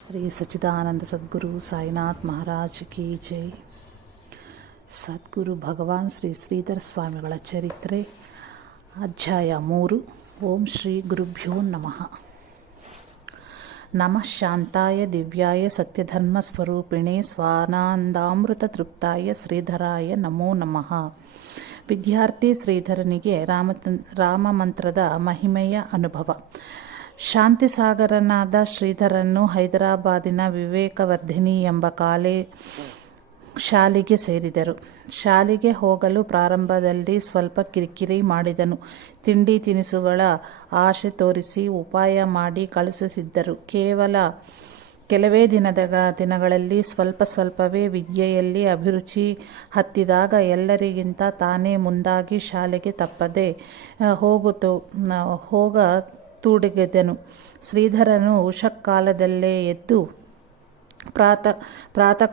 ಶ್ರೀ ಸಚ್ಚಿದಾನಂದ ಸದ್ಗುರು ಸಾಯಿನಾಥ್ ಮಹಾರಾಜ್ ಕಿ ಜೈ. ಸದ್ಗುರು ಭಗವಾನ್ ಶ್ರೀ ಶ್ರೀಧರ ಸ್ವಾಮಿಗಳ ಚರಿತ್ರೆ, ಅಧ್ಯಾಯ 3. ಓಂ ಶ್ರೀ ಗುರುಭ್ಯೋ ನಮಃ. ನಮಃ ಶಾಂತಾಯ ದಿವ್ಯಾಯ ಸತ್ಯಧರ್ಮ ಸ್ವರೂಪಿಣೆ ಸ್ವಾನಂದಾಮೃತ ತೃಪ್ತಾಯ ಶ್ರೀಧರಾಯ ನಮೋ ನಮಃ. ವಿದ್ಯಾರ್ಥಿ ಶ್ರೀಧರನಿಗೆ ರಾಮಮಂತ್ರದ ಮಹಿಮೆಯ ಅನುಭವ. ಶಾಂತಿಸಾಗರನಾದ ಶ್ರೀಧರನು ಹೈದರಾಬಾದಿನ ವಿವೇಕವರ್ಧಿನಿ ಎಂಬ ಶಾಲೆಗೆ ಸೇರಿದರು. ಶಾಲೆಗೆ ಹೋಗಲು ಪ್ರಾರಂಭದಲ್ಲಿ ಸ್ವಲ್ಪ ಕಿರಿಕಿರಿ ಮಾಡಿದನು. ತಿಂಡಿ ತಿನಿಸುಗಳ ಆಶೆ ತೋರಿಸಿ ಉಪಾಯ ಮಾಡಿ ಕಳುಹಿಸಿದ್ದರು. ಕೆಲವೇ ದಿನಗಳಲ್ಲಿ ಸ್ವಲ್ಪವೇ ವಿದ್ಯೆಯಲ್ಲಿ ಅಭಿರುಚಿ ಹತ್ತಿದಾಗ ಎಲ್ಲರಿಗಿಂತ ತಾನೇ ಮುಂದಾಗಿ ಶಾಲೆಗೆ ತಪ್ಪದೆ ಹೋಗತೊಡಗಿದನು. ಶ್ರೀಧರನು ಉಷಃಕಾಲದಲ್ಲೇ ಎದ್ದು ಪ್ರಾತಃ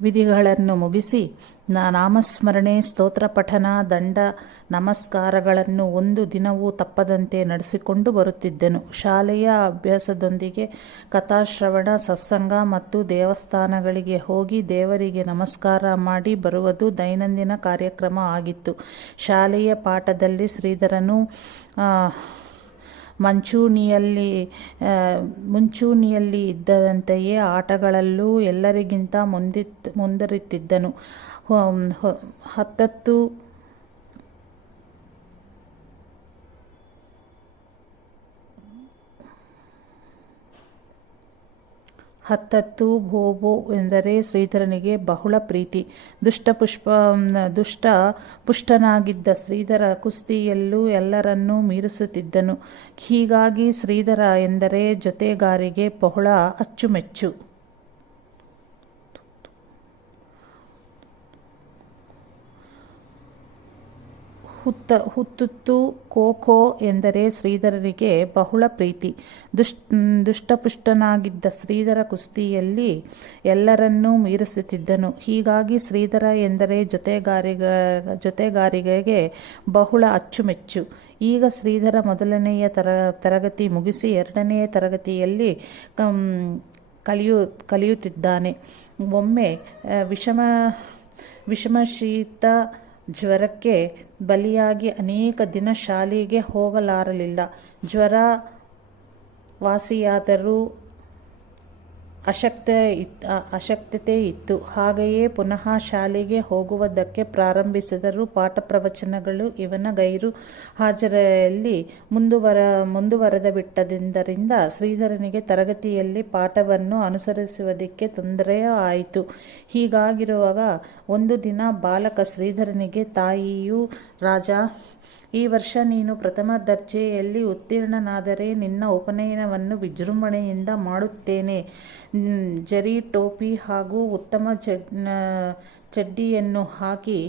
ವಿಧಿಗಳನ್ನು ಮುಗಿಸಿ ನಾಮಸ್ಮರಣೆ, ಸ್ತೋತ್ರ ಪಠನ, ದಂಡ ನಮಸ್ಕಾರಗಳನ್ನು ಒಂದು ದಿನವೂ ತಪ್ಪದಂತೆ ನಡೆಸಿಕೊಂಡು ಬರುತ್ತಿದ್ದನು. ಶಾಲೆಯ ಅಭ್ಯಾಸದೊಂದಿಗೆ ಕಥಾಶ್ರವಣ, ಸತ್ಸಂಗ ಮತ್ತು ದೇವಸ್ಥಾನಗಳಿಗೆ ಹೋಗಿ ದೇವರಿಗೆ ನಮಸ್ಕಾರ ಮಾಡಿ ಬರುವುದು ದೈನಂದಿನ ಕಾರ್ಯಕ್ರಮ ಆಗಿತ್ತು. ಶಾಲೆಯ ಪಾಠದಲ್ಲಿ ಶ್ರೀಧರನು ಮುಂಚೂಣಿಯಲ್ಲಿ ಇದ್ದಂತೆಯೇ ಆಟಗಳಲ್ಲೂ ಎಲ್ಲರಿಗಿಂತ ಮುಂದಿರುತ್ತಿದ್ದನು. ಹತ್ತತ್ತು ಭೋಬೋ ಎಂದರೆ ಶ್ರೀಧರನಿಗೆ ಬಹಳ ಪ್ರೀತಿ. ಪುಷ್ಟನಾಗಿದ್ದ ಶ್ರೀಧರ ಕುಸ್ತಿಯಲ್ಲೂ ಎಲ್ಲರನ್ನೂ ಮೀರಿಸುತ್ತಿದ್ದನು. ಹೀಗಾಗಿ ಶ್ರೀಧರ ಎಂದರೆ ಜೊತೆಗಾರಿಗೆ ಬಹಳ ಅಚ್ಚುಮೆಚ್ಚು. ಹುತ್ತುತ್ತು ಖೋ ಎಂದರೆ ಶ್ರೀಧರನಿಗೆ ಬಹಳ ಪ್ರೀತಿ. ದುಷ್ಟಪುಷ್ಟನಾಗಿದ್ದ ಶ್ರೀಧರ ಕುಸ್ತಿಯಲ್ಲಿ ಎಲ್ಲರನ್ನೂ ಮೀರಿಸುತ್ತಿದ್ದನು. ಹೀಗಾಗಿ ಶ್ರೀಧರ ಎಂದರೆ ಜೊತೆಗಾರಿಗೆ ಬಹಳ ಅಚ್ಚುಮೆಚ್ಚು. ಈಗ ಶ್ರೀಧರ ಮೊದಲನೆಯ ತರಗತಿ ಮುಗಿಸಿ 2ನೇ ತರಗತಿಯಲ್ಲಿ ಕಲಿಯುತ್ತಿದ್ದಾನೆ. ಒಮ್ಮೆ ವಿಷಮಶೀತ ಜ್ವರಕ್ಕೆ ಬಲಿಯಾಗಿ ಅನೇಕ ದಿನ ಶಾಲೆಗೆ ಹೋಗಲಾರಲಿಲ್ಲ. ಜ್ವರ ವಾಸಿಯಾದರೂ ಅಶಕ್ತತೆ ಇತ್ತು. ಹಾಗೆಯೇ ಪುನಃ ಶಾಲೆಗೆ ಹೋಗುವುದಕ್ಕೆ ಪ್ರಾರಂಭಿಸಿದರೂ ಪಾಠ ಪ್ರವಚನಗಳು ಇವನ ಗೈರು ಹಾಜರಿಯಲ್ಲಿ ಮುಂದುವರೆದ ಬಿಟ್ಟದ್ದರಿಂದ ಶ್ರೀಧರನಿಗೆ ತರಗತಿಯಲ್ಲಿ ಪಾಠವನ್ನು ಅನುಸರಿಸುವುದಕ್ಕೆ ತೊಂದರೆ ಆಯಿತು. ಹೀಗಾಗಿರುವಾಗ ಒಂದು ದಿನ ಬಾಲಕ ಶ್ರೀಧರನಿಗೆ ತಾಯಿಯು, ರಾಜ, ಈ ವರ್ಷ ನೀನು ಪ್ರಥಮ ದರ್ಜೆಯಲ್ಲಿ ಉತ್ತೀರ್ಣನಾದರೆ ನಿನ್ನ ಉಪನಯನವನ್ನು ವಿಜೃಂಭಣೆಯಿಂದ ಮಾಡುತ್ತೇನೆ. ಜರಿ ಟೋಪಿ ಹಾಗೂ ಉತ್ತಮ ಚಡ್ಡಿಯನ್ನು ಹಾಕಿ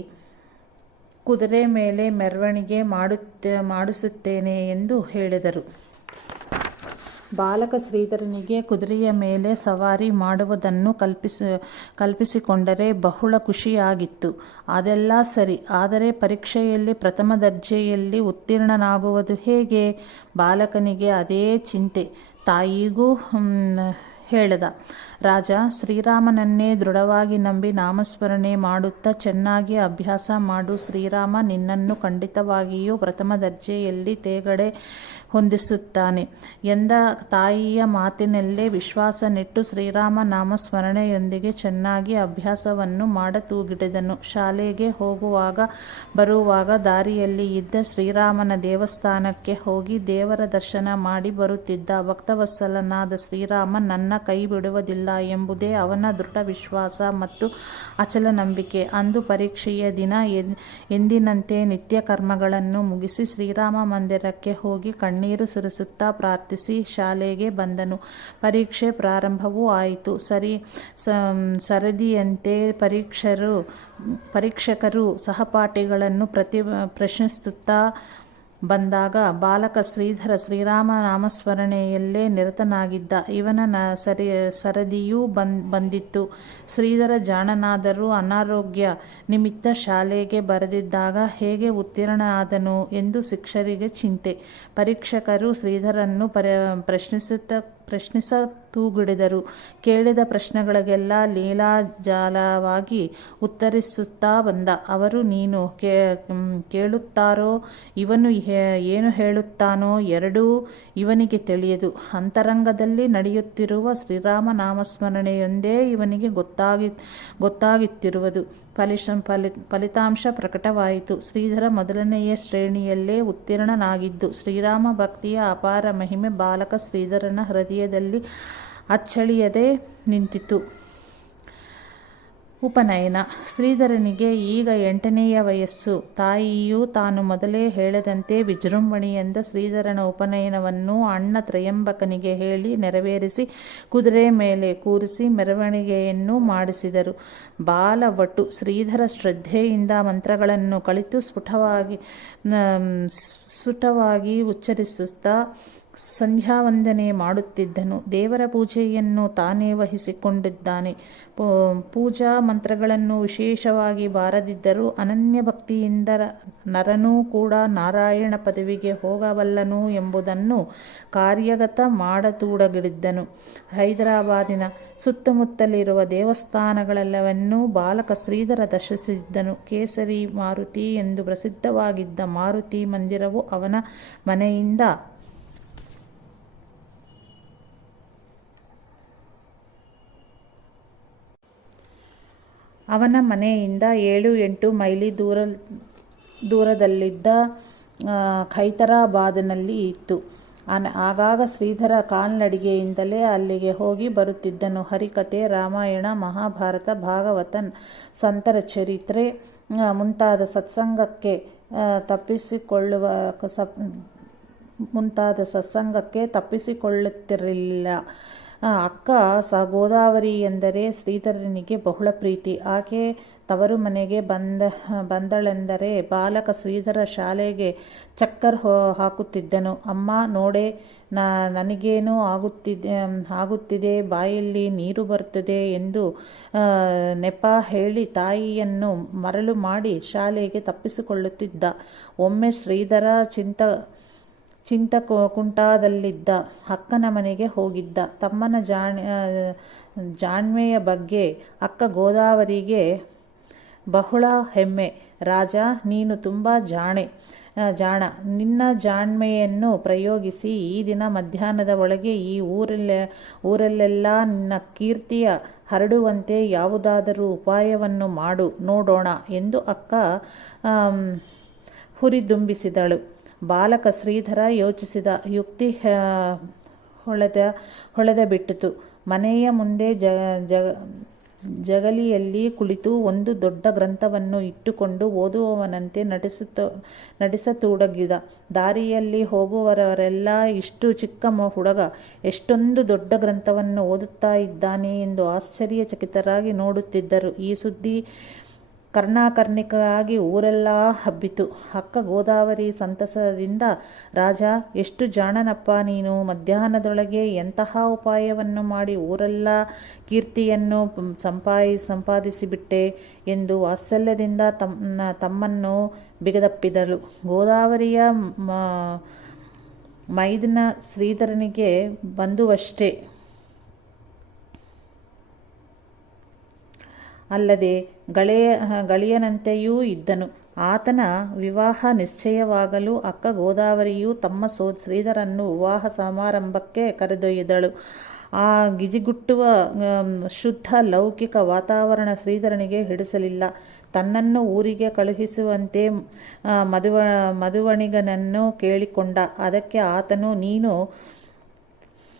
ಕುದುರೆ ಮೇಲೆ ಮೆರವಣಿಗೆ ಮಾಡಿಸುತ್ತೇನೆ ಎಂದು ಹೇಳಿದರು. ಬಾಲಕ ಶ್ರೀಧರನಿಗೆ ಕುದುರೆಯ ಮೇಲೆ ಸವಾರಿ ಮಾಡುವುದನ್ನು ಕಲ್ಪಿಸಿಕೊಂಡರೆ ಬಹಳ ಖುಷಿಯಾಗಿತ್ತು. ಅದೆಲ್ಲ ಸರಿ, ಆದರೆ ಪರೀಕ್ಷೆಯಲ್ಲಿ ಪ್ರಥಮ ದರ್ಜೆಯಲ್ಲಿ ಉತ್ತೀರ್ಣನಾಗುವುದು ಹೇಗೆ? ಬಾಲಕನಿಗೆ ಅದೇ ಚಿಂತೆ. ತಾಯಿಗೂ ಹೇಳಿದ. ರಾಜ, ಶ್ರೀರಾಮನನ್ನೇ ದೃಢವಾಗಿ ನಂಬಿ ನಾಮಸ್ಮರಣೆ ಮಾಡುತ್ತಾ ಚೆನ್ನಾಗಿ ಅಭ್ಯಾಸ ಮಾಡು. ಶ್ರೀರಾಮ ನಿನ್ನನ್ನು ಖಂಡಿತವಾಗಿಯೂ ಪ್ರಥಮ ದರ್ಜೆಯಲ್ಲಿ ತೇಗಡೆ ಹೊಂದಿಸುತ್ತಾನೆ ಎಂದ ತಾಯಿಯ ಮಾತಿನಲ್ಲೇ ವಿಶ್ವಾಸ ನೆಟ್ಟು ಶ್ರೀರಾಮ ನಾಮಸ್ಮರಣೆಯೊಂದಿಗೆ ಚೆನ್ನಾಗಿ ಅಭ್ಯಾಸವನ್ನು ಮಾಡತೊಡಗಿದನು. ಶಾಲೆಗೆ ಬರುವಾಗ ದಾರಿಯಲ್ಲಿ ಇದ್ದ ಶ್ರೀರಾಮನ ದೇವಸ್ಥಾನಕ್ಕೆ ಹೋಗಿ ದೇವರ ದರ್ಶನ ಮಾಡಿ ಬರುತ್ತಿದ್ದ. ಭಕ್ತವತ್ಸಲನಾದ ಶ್ರೀರಾಮ ನನ್ನ ಕೈ ಬಿಡುವುದಿಲ್ಲ ಎಂಬುದೇ ಅವನ ದೃಢ ವಿಶ್ವಾಸ ಮತ್ತು ಅಚಲ ನಂಬಿಕೆ. ಅಂದು ಪರೀಕ್ಷೆಯ ದಿನ. ಎಂದಿನಂತೆ ನಿತ್ಯ ಕರ್ಮಗಳನ್ನು ಮುಗಿಸಿ ಶ್ರೀರಾಮ ಮಂದಿರಕ್ಕೆ ಹೋಗಿ ಕಣ್ಣೀರು ಸುರಿಸುತ್ತಾ ಪ್ರಾರ್ಥಿಸಿ ಶಾಲೆಗೆ ಬಂದನು. ಪರೀಕ್ಷೆ ಪ್ರಾರಂಭವೂ ಆಯಿತು. ಸರದಿಯಂತೆ ಪರೀಕ್ಷಕರು ಸಹಪಾಠಿಗಳನ್ನು ಪ್ರಶ್ನಿಸುತ್ತಾ ಬಂದಾಗ ಬಾಲಕ ಶ್ರೀಧರ ಶ್ರೀರಾಮ ನಾಮಸ್ಮರಣೆಯಲ್ಲೇ ನಿರತನಾಗಿದ್ದ. ಇವನ ಸರದಿಯೂ ಬಂದಿತ್ತು. ಶ್ರೀಧರ ಜಾಣನಾದರೂ ಅನಾರೋಗ್ಯ ನಿಮಿತ್ತ ಶಾಲೆಗೆ ಬರದಿದ್ದಾಗ ಹೇಗೆ ಉತ್ತೀರ್ಣನಾದನು ಎಂದು ಶಿಕ್ಷಕರಿಗೆ ಚಿಂತೆ. ಪರೀಕ್ಷಕರು ಶ್ರೀಧರನ್ನು ಪ್ರಶ್ನಿಸತೂಗಿಡಿದರು. ಕೇಳಿದ ಪ್ರಶ್ನೆಗಳಿಗೆಲ್ಲ ಲೀಲಾಜಾಲವಾಗಿ ಉತ್ತರಿಸುತ್ತಾ ಬಂದ. ಅವರು ನೀನು ಕೇಳುತ್ತಾರೋ ಇವನು ಏನು ಹೇಳುತ್ತಾನೋ ಎರಡೂ ಇವನಿಗೆ ತಿಳಿಯದು. ಅಂತರಂಗದಲ್ಲಿ ನಡೆಯುತ್ತಿರುವ ಶ್ರೀರಾಮ ನಾಮಸ್ಮರಣೆಯೊಂದೇ ಇವನಿಗೆ ಗೊತ್ತಾಗುತ್ತಿರುವುದು. ಫಲಿತಾಂಶ ಪ್ರಕಟವಾಯಿತು. ಶ್ರೀಧರ ಮೊದಲನೆಯ ಶ್ರೇಣಿಯಲ್ಲೇ ಉತ್ತೀರ್ಣನಾಗಿದ್ದು ಶ್ರೀರಾಮ ಭಕ್ತಿಯ ಅಪಾರ ಮಹಿಮೆ ಬಾಲಕ ಶ್ರೀಧರನ ಹೃದಯದಲ್ಲಿ ಅಚ್ಚಳಿಯದೆ ನಿಂತಿತು. ಉಪನಯನ. ಶ್ರೀಧರನಿಗೆ ಈಗ 8ನೆಯ ವಯಸ್ಸು. ತಾಯಿಯು ತಾನು ಮೊದಲೇ ಹೇಳದಂತೆ ವಿಜೃಂಭಣೆಯಿಂದ ಶ್ರೀಧರನ ಉಪನಯನವನ್ನು ಅಣ್ಣ ತ್ರಯಂಬಕನಿಗೆ ಹೇಳಿ ನೆರವೇರಿಸಿ ಕುದುರೆ ಮೇಲೆ ಕೂರಿಸಿ ಮೆರವಣಿಗೆಯನ್ನು ಮಾಡಿಸಿದರು. ಬಾಲವಟು ಶ್ರೀಧರ ಶ್ರದ್ಧೆಯಿಂದ ಮಂತ್ರಗಳನ್ನು ಕಲಿತು ಸ್ಫುಟವಾಗಿ ಉಚ್ಚರಿಸುತ್ತಾ ಸಂಧ್ಯಾವಂದನೆ ಮಾಡುತ್ತಿದ್ದನು. ದೇವರ ಪೂಜೆಯನ್ನು ತಾನೇ ವಹಿಸಿಕೊಂಡಿದ್ದಾನೆ. ಪೂಜಾ ಮಂತ್ರಗಳನ್ನು ವಿಶೇಷವಾಗಿ ಬಾರದಿದ್ದರೂ ಅನನ್ಯ ಭಕ್ತಿಯಿಂದ ನರನೂ ಕೂಡ ನಾರಾಯಣ ಪದವಿಗೆ ಹೋಗಬಲ್ಲನು ಎಂಬುದನ್ನು ಕಾರ್ಯಗತ ಮಾಡತೊಡಗಿದ್ದನು. ಹೈದರಾಬಾದಿನ ಸುತ್ತಮುತ್ತಲಿರುವ ದೇವಸ್ಥಾನಗಳೆಲ್ಲವನ್ನೂ ಬಾಲಕ ಶ್ರೀಧರ ದರ್ಶಿಸಿದ್ದನು. ಕೇಸರಿ ಮಾರುತಿ ಎಂದು ಪ್ರಸಿದ್ಧವಾಗಿದ್ದ ಮಾರುತಿ ಮಂದಿರವು ಅವನ ಮನೆಯಿಂದ 7-8 ಮೈಲಿ ದೂರದಲ್ಲಿದ್ದ ಖೈತರಾಬಾದಿನಲ್ಲಿ ಇತ್ತು. ಆಗಾಗ ಶ್ರೀಧರ ಕಾಲ್ನಡಿಗೆಯಿಂದಲೇ ಅಲ್ಲಿಗೆ ಹೋಗಿ ಬರುತ್ತಿದ್ದನು. ಹರಿಕಥೆ, ರಾಮಾಯಣ, ಮಹಾಭಾರತ, ಭಾಗವತ, ಸಂತರ ಚರಿತ್ರೆ ಮುಂತಾದ ಸತ್ಸಂಗಕ್ಕೆ ತಪ್ಪಿಸಿಕೊಳ್ಳುತ್ತಿರಲಿಲ್ಲ. ಅಕ್ಕ ಗೋದಾವರಿ ಎಂದರೆ ಶ್ರೀಧರನಿಗೆ ಬಹಳ ಪ್ರೀತಿ. ಆಕೆ ತವರು ಮನೆಗೆ ಬಂದಳೆಂದರೆ ಬಾಲಕ ಶ್ರೀಧರ ಶಾಲೆಗೆ ಚಕ್ಕರ್ ಹಾಕುತ್ತಿದ್ದನು. ಅಮ್ಮ ನೋಡೆ, ನನಗೇನು ಆಗುತ್ತಿದೆ, ಬಾಯಲ್ಲಿ ನೀರು ಬರುತ್ತದೆ ಎಂದು ನೆಪ ಹೇಳಿ ತಾಯಿಯನ್ನು ಮರಳು ಮಾಡಿ ಶಾಲೆಗೆ ತಪ್ಪಿಸಿಕೊಳ್ಳುತ್ತಿದ್ದ. ಒಮ್ಮೆ ಶ್ರೀಧರ ಚಿಂತಕುಂಟದಲ್ಲಿದ್ದ ಅಕ್ಕನ ಮನೆಗೆ ಹೋಗಿದ್ದ. ತಮ್ಮನ ಜಾಣ್ಮೆಯ ಬಗ್ಗೆ ಅಕ್ಕ ಗೋದಾವರಿಗೆ ಬಹಳ ಹೆಮ್ಮೆ. ರಾಜ, ನೀನು ತುಂಬ ಜಾಣ. ನಿನ್ನ ಜಾಣ್ಮೆಯನ್ನು ಪ್ರಯೋಗಿಸಿ ಈ ದಿನ ಮಧ್ಯಾಹ್ನದ ಒಳಗೆ ಈ ಊರಲ್ಲೆಲ್ಲ ನಿನ್ನ ಕೀರ್ತಿಯ ಹರಡುವಂತೆ ಯಾವುದಾದರೂ ಉಪಾಯವನ್ನು ಮಾಡು ನೋಡೋಣ ಎಂದು ಅಕ್ಕ ಹುರಿದುಂಬಿಸಿದಳು. ಬಾಲಕ ಶ್ರೀಧರ ಯೋಚಿಸಿದ. ಯುಕ್ತಿ ಹೊಳೆದ ಬಿಟ್ಟಿತು. ಮನೆಯ ಮುಂದೆ ಜಗಲಿಯಲ್ಲಿ ಕುಳಿತು ಒಂದು ದೊಡ್ಡ ಗ್ರಂಥವನ್ನು ಇಟ್ಟುಕೊಂಡು ಓದುವವನಂತೆ ನಡೆಸತೊಡಗಿದ. ದಾರಿಯಲ್ಲಿ ಹೋಗುವವರೆಲ್ಲ ಇಷ್ಟು ಚಿಕ್ಕ ಹುಡುಗ ಎಷ್ಟೊಂದು ದೊಡ್ಡ ಗ್ರಂಥವನ್ನು ಓದುತ್ತಾ ಇದ್ದಾನೆ ಎಂದು ಆಶ್ಚರ್ಯಚಕಿತರಾಗಿ ನೋಡುತ್ತಿದ್ದರು. ಈ ಸುದ್ದಿ ಕರ್ಣಾಕರ್ಣಿಕವಾಗಿ ಊರೆಲ್ಲ ಹಬ್ಬಿತು. ಅಕ್ಕ ಗೋದಾವರಿ ಸಂತಸದಿಂದ, ರಾಜ, ಎಷ್ಟು ಜಾಣನಪ್ಪ ನೀನು! ಮಧ್ಯಾಹ್ನದೊಳಗೆ ಎಂತಹ ಉಪಾಯವನ್ನು ಮಾಡಿ ಊರೆಲ್ಲ ಕೀರ್ತಿಯನ್ನು ಸಂಪಾದಿಸಿಬಿಟ್ಟೆ ಎಂದು ವಾತ್ಸಲ್ಯದಿಂದ ತಮ್ಮನ್ನು ಬಿಗದಪ್ಪಿದಳು. ಗೋದಾವರಿಯ ಮೈದುನ ಶ್ರೀಧರನಿಗೆ ಬಂಧುವಷ್ಟೇ ಅಲ್ಲದೆ ಗೆಳೆಯನಂತೆಯೂ ಇದ್ದನು. ಆತನ ವಿವಾಹ ನಿಶ್ಚಯವಾಗಲು ಅಕ್ಕ ಗೋದಾವರಿಯು ತಮ್ಮ ಶ್ರೀಧರನ್ನು ವಿವಾಹ ಸಮಾರಂಭಕ್ಕೆ ಕರೆದೊಯ್ದಳು. ಆ ಗಿಜಿಗುಟ್ಟುವ ಶುದ್ಧ ಲೌಕಿಕ ವಾತಾವರಣ ಶ್ರೀಧರನಿಗೆ ಹಿಡಿಸಲಿಲ್ಲ. ತನ್ನನ್ನು ಊರಿಗೆ ಕಳುಹಿಸುವಂತೆ ಮದುವಣಿಗನನ್ನು ಕೇಳಿಕೊಂಡ. ಅದಕ್ಕೆ ಆತನು, ನೀನು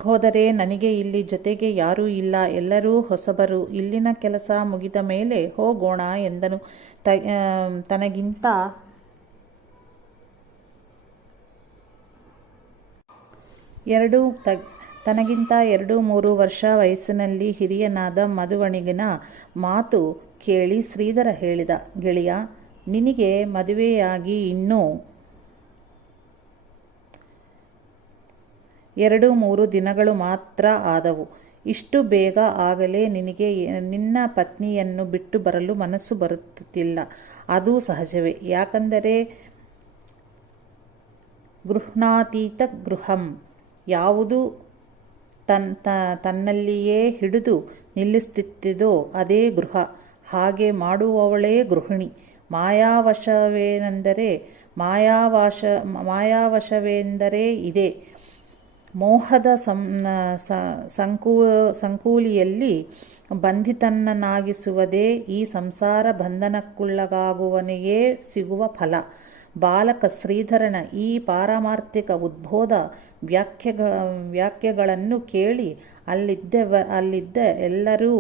ಹೋದರೆ ನನಗೆ ಇಲ್ಲಿ ಜೊತೆಗೆ ಯಾರೂ ಇಲ್ಲ, ಎಲ್ಲರೂ ಹೊಸಬರು. ಇಲ್ಲಿನ ಕೆಲಸ ಮುಗಿದ ಮೇಲೆ ಹೋಗೋಣ ಎಂದನು. ತನಗಿಂತ 2-3 ವರ್ಷ ವಯಸ್ಸಿನಲ್ಲಿ ಹಿರಿಯನಾದ ಮದುವಣಿಗನ ಮಾತು ಕೇಳಿ ಶ್ರೀಧರ ಹೇಳಿದ, ಗೆಳೆಯ, ನಿನಗೆ ಮದುವೆಯಾಗಿ ಇನ್ನೂ 2-3 ದಿನಗಳು ಮಾತ್ರ ಆದವು. ಇಷ್ಟು ಬೇಗ ಆಗಲೇ ನಿನಗೆ ನಿನ್ನ ಪತ್ನಿಯನ್ನು ಬಿಟ್ಟು ಬರಲು ಮನಸ್ಸು ಬರುತ್ತಿಲ್ಲ. ಅದು ಸಹಜವೇ. ಯಾಕಂದರೆ ಗೃಹ್ಣಾತೀತ ಗೃಹಂ, ಯಾವುದು ತನ್ನಲ್ಲಿಯೇ ಹಿಡಿದು ನಿಲ್ಲಿಸುತ್ತಿದ್ದೋ ಅದೇ ಗೃಹ. ಹಾಗೆ ಮಾಡುವವಳೇ ಗೃಹಿಣಿ. ಮಾಯಾವಶವೆಂದರೆ ಇದೇ. ಮೋಹದ ಸಂಕೂಲಿಯಲ್ಲಿ ಬಂಧಿತನನ್ನಾಗಿಸುವುದೇ ಈ ಸಂಸಾರ ಬಂಧನಕ್ಕೊಳಗಾಗುವವನಿಗೆ ಸಿಗುವ ಫಲ. ಬಾಲಕ ಶ್ರೀಧರನ ಈ ಪಾರಮಾರ್ಥಿಕ ಉದ್ಬೋಧ ವ್ಯಾಖ್ಯೆಗಳನ್ನು ಕೇಳಿ ಅಲ್ಲಿದ್ದ ಎಲ್ಲರೂ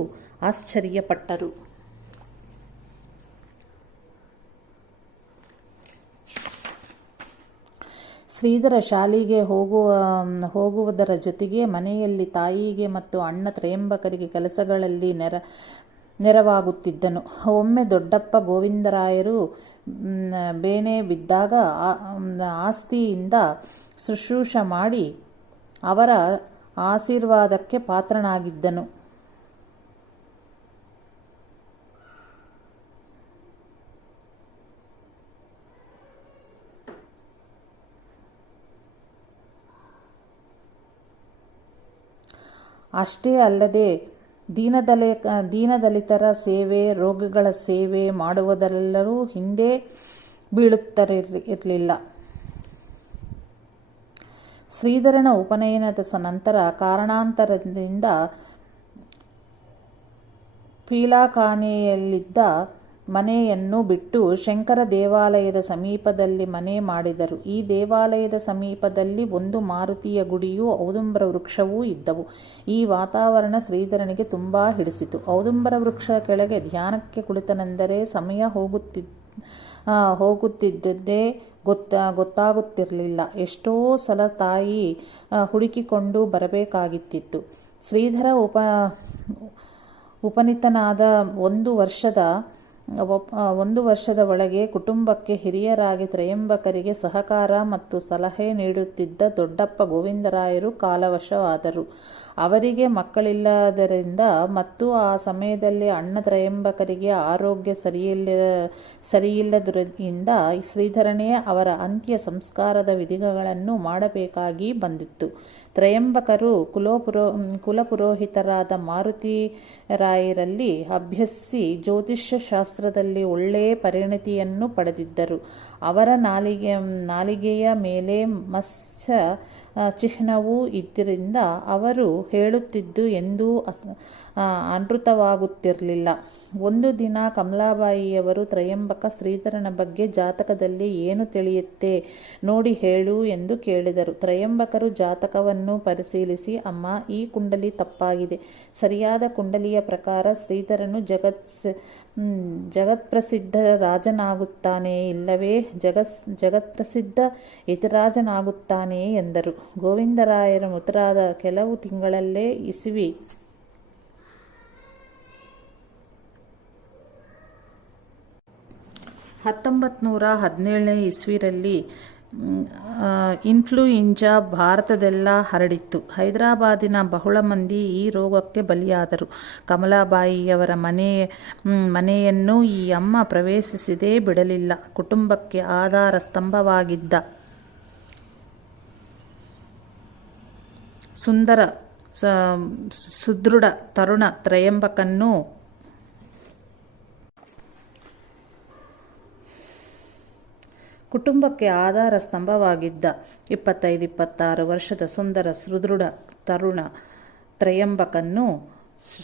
ಆಶ್ಚರ್ಯಪಟ್ಟರು. ಶ್ರೀಧರ ಶಾಲೆಗೆ ಹೋಗುವುದರ ಜೊತೆಗೆ ಮನೆಯಲ್ಲಿ ತಾಯಿಗೆ ಮತ್ತು ಅಣ್ಣ ತ್ರಯಂಬಕರಿಗೆ ಕೆಲಸಗಳಲ್ಲಿ ನೆರವಾಗುತ್ತಿದ್ದನು. ಒಮ್ಮೆ ದೊಡ್ಡಪ್ಪ ಗೋವಿಂದರಾಯರು ಬೇನೆ ಬಿದ್ದಾಗ ಆಸ್ತಿಯಿಂದ ಶುಶ್ರೂಷೆ ಮಾಡಿ ಅವರ ಆಶೀರ್ವಾದಕ್ಕೆ ಪಾತ್ರನಾಗಿದ್ದನು. ಅಷ್ಟೇ ಅಲ್ಲದೆ ದೀನದಲಿತರ ಸೇವೆ, ರೋಗಿಗಳ ಸೇವೆ ಮಾಡುವುದರೆಲ್ಲರೂ ಹಿಂದೆ ಬೀಳುತ್ತಿರಲಿಲ್ಲ. ಶ್ರೀಧರನ ಉಪನಯನದ ನಂತರ ಕಾರಣಾಂತರದಿಂದ ಪೀಲಾಖಾನೆಯಲ್ಲಿದ್ದ ಮನೆಯನ್ನು ಬಿಟ್ಟು ಶಂಕರ ದೇವಾಲಯದ ಸಮೀಪದಲ್ಲಿ ಮನೆ ಮಾಡಿದರು. ಈ ದೇವಾಲಯದ ಸಮೀಪದಲ್ಲಿ ಒಂದು ಮಾರುತಿಯ ಗುಡಿಯೂ ಔದುಂಬರ ವೃಕ್ಷವೂ ಇದ್ದವು. ಈ ವಾತಾವರಣ ಶ್ರೀಧರನಿಗೆ ತುಂಬಾ ಹಿಡಿಸಿತು. ಔದುಂಬರ ವೃಕ್ಷ ಕೆಳಗೆ ಧ್ಯಾನಕ್ಕೆ ಕುಳಿತನೆಂದರೆ ಸಮಯ ಹೋಗುತ್ತಿದ್ದುದೇ ಗೊತ್ತಾಗುತ್ತಿರಲಿಲ್ಲ. ಎಷ್ಟೋ ಸಲ ತಾಯಿ ಹುಡುಕಿಕೊಂಡು ಬರಬೇಕಾಗಿತ್ತು. ಶ್ರೀಧರ ಉಪನೀತನಾದ ಒಂದು ವರ್ಷದ ಒಳಗೆ ಕುಟುಂಬಕ್ಕೆ ಹಿರಿಯರಾಗಿ ತ್ರಯಂಬಕರಿಗೆ ಸಹಕಾರ ಮತ್ತು ಸಲಹೆ ನೀಡುತ್ತಿದ್ದ ದೊಡ್ಡಪ್ಪ ಗೋವಿಂದರಾಯರು ಕಾಲವಶವಾದರು. ಅವರಿಗೆ ಮಕ್ಕಳಿಲ್ಲದರಿಂದ ಮತ್ತು ಆ ಸಮಯದಲ್ಲಿ ಅಣ್ಣ ತ್ರಯಂಬಕರಿಗೆ ಆರೋಗ್ಯ ಸರಿಯಿಲ್ಲದುದರಿಂದ ಶ್ರೀಧರನೇ ಅವರ ಅಂತ್ಯ ಸಂಸ್ಕಾರದ ವಿಧಿಗಳನ್ನು ಮಾಡಬೇಕಾಗಿ ಬಂದಿತ್ತು. ತ್ರಯಂಬಕರು ಕುಲಪುರೋಹಿತರಾದ ಮಾರುತಿರಾಯರಲ್ಲಿ ಅಭ್ಯಸಿಸಿ ಜ್ಯೋತಿಷ್ಯ ಶಾಸ್ತ್ರದಲ್ಲಿ ಒಳ್ಳೆಯ ಪರಿಣತಿಯನ್ನು ಪಡೆದಿದ್ದರು. ಅವರ ನಾಲಿಗೆಯ ಮೇಲೆ ಮತ್ಸ್ಯ ಚಿಹ್ನವೂ ಇದ್ದರಿಂದ ಅವರು ಹೇಳುತ್ತಿದ್ದು ಎಂದೂ ಅನೃತವಾಗುತ್ತಿರಲಿಲ್ಲ. ಒಂದು ದಿನ ಕಮಲಾಬಾಯಿಯವರು ತ್ರಯಂಬಕ ಶ್ರೀಧರನ ಬಗ್ಗೆ ಜಾತಕದಲ್ಲಿ ಏನು ತಿಳಿಯುತ್ತೆ ನೋಡಿ ಹೇಳು ಎಂದು ಕೇಳಿದರು. ತ್ರಯಂಬಕರು ಜಾತಕವನ್ನು ಪರಿಶೀಲಿಸಿ, ಅಮ್ಮ, ಈ ಕುಂಡಲಿ ತಪ್ಪಾಗಿದೆ. ಸರಿಯಾದ ಕುಂಡಲಿಯ ಪ್ರಕಾರ ಶ್ರೀಧರನು ಜಗತ್ಪ್ರಸಿದ್ಧ ರಾಜನಾಗುತ್ತಾನೆ, ಇಲ್ಲವೇ ಜಗತ್ಪ್ರಸಿದ್ಧ ಯತಿರಾಜನಾಗುತ್ತಾನೆ ಎಂದರು. ಗೋವಿಂದರಾಯರ ಮೃತರಾದ ಕೆಲವು ತಿಂಗಳಲ್ಲೇ ಇಸವಿ 1917ನೇ ಇಸ್ವಿಯಲ್ಲಿ ಇನ್ಫ್ಲೂಯೆಂಜಾ ಭಾರತದೆಲ್ಲ ಹರಡಿತ್ತು. ಹೈದರಾಬಾದಿನ ಬಹಳ ಮಂದಿ ಈ ರೋಗಕ್ಕೆ ಬಲಿಯಾದರು. ಕಮಲಾಬಾಯಿಯವರ ಮನೆಯನ್ನು ಈ ಅಮ್ಮ ಪ್ರವೇಶಿಸದೇ ಬಿಡಲಿಲ್ಲ. ಕುಟುಂಬಕ್ಕೆ ಆಧಾರ ಸ್ತಂಭವಾಗಿದ್ದ ಸುಂದರ ಸುದೃಢ ತರುಣ ತ್ರಯಂಬಕನ್ನು ಕುಟುಂಬಕ್ಕೆ ಆಧಾರ ಸ್ತಂಭವಾಗಿದ್ದ 25-26 ವರ್ಷದ ಸುಂದರ ಸುದೃಢ ತರುಣ ತ್ರಯಂಬಕನ್ನು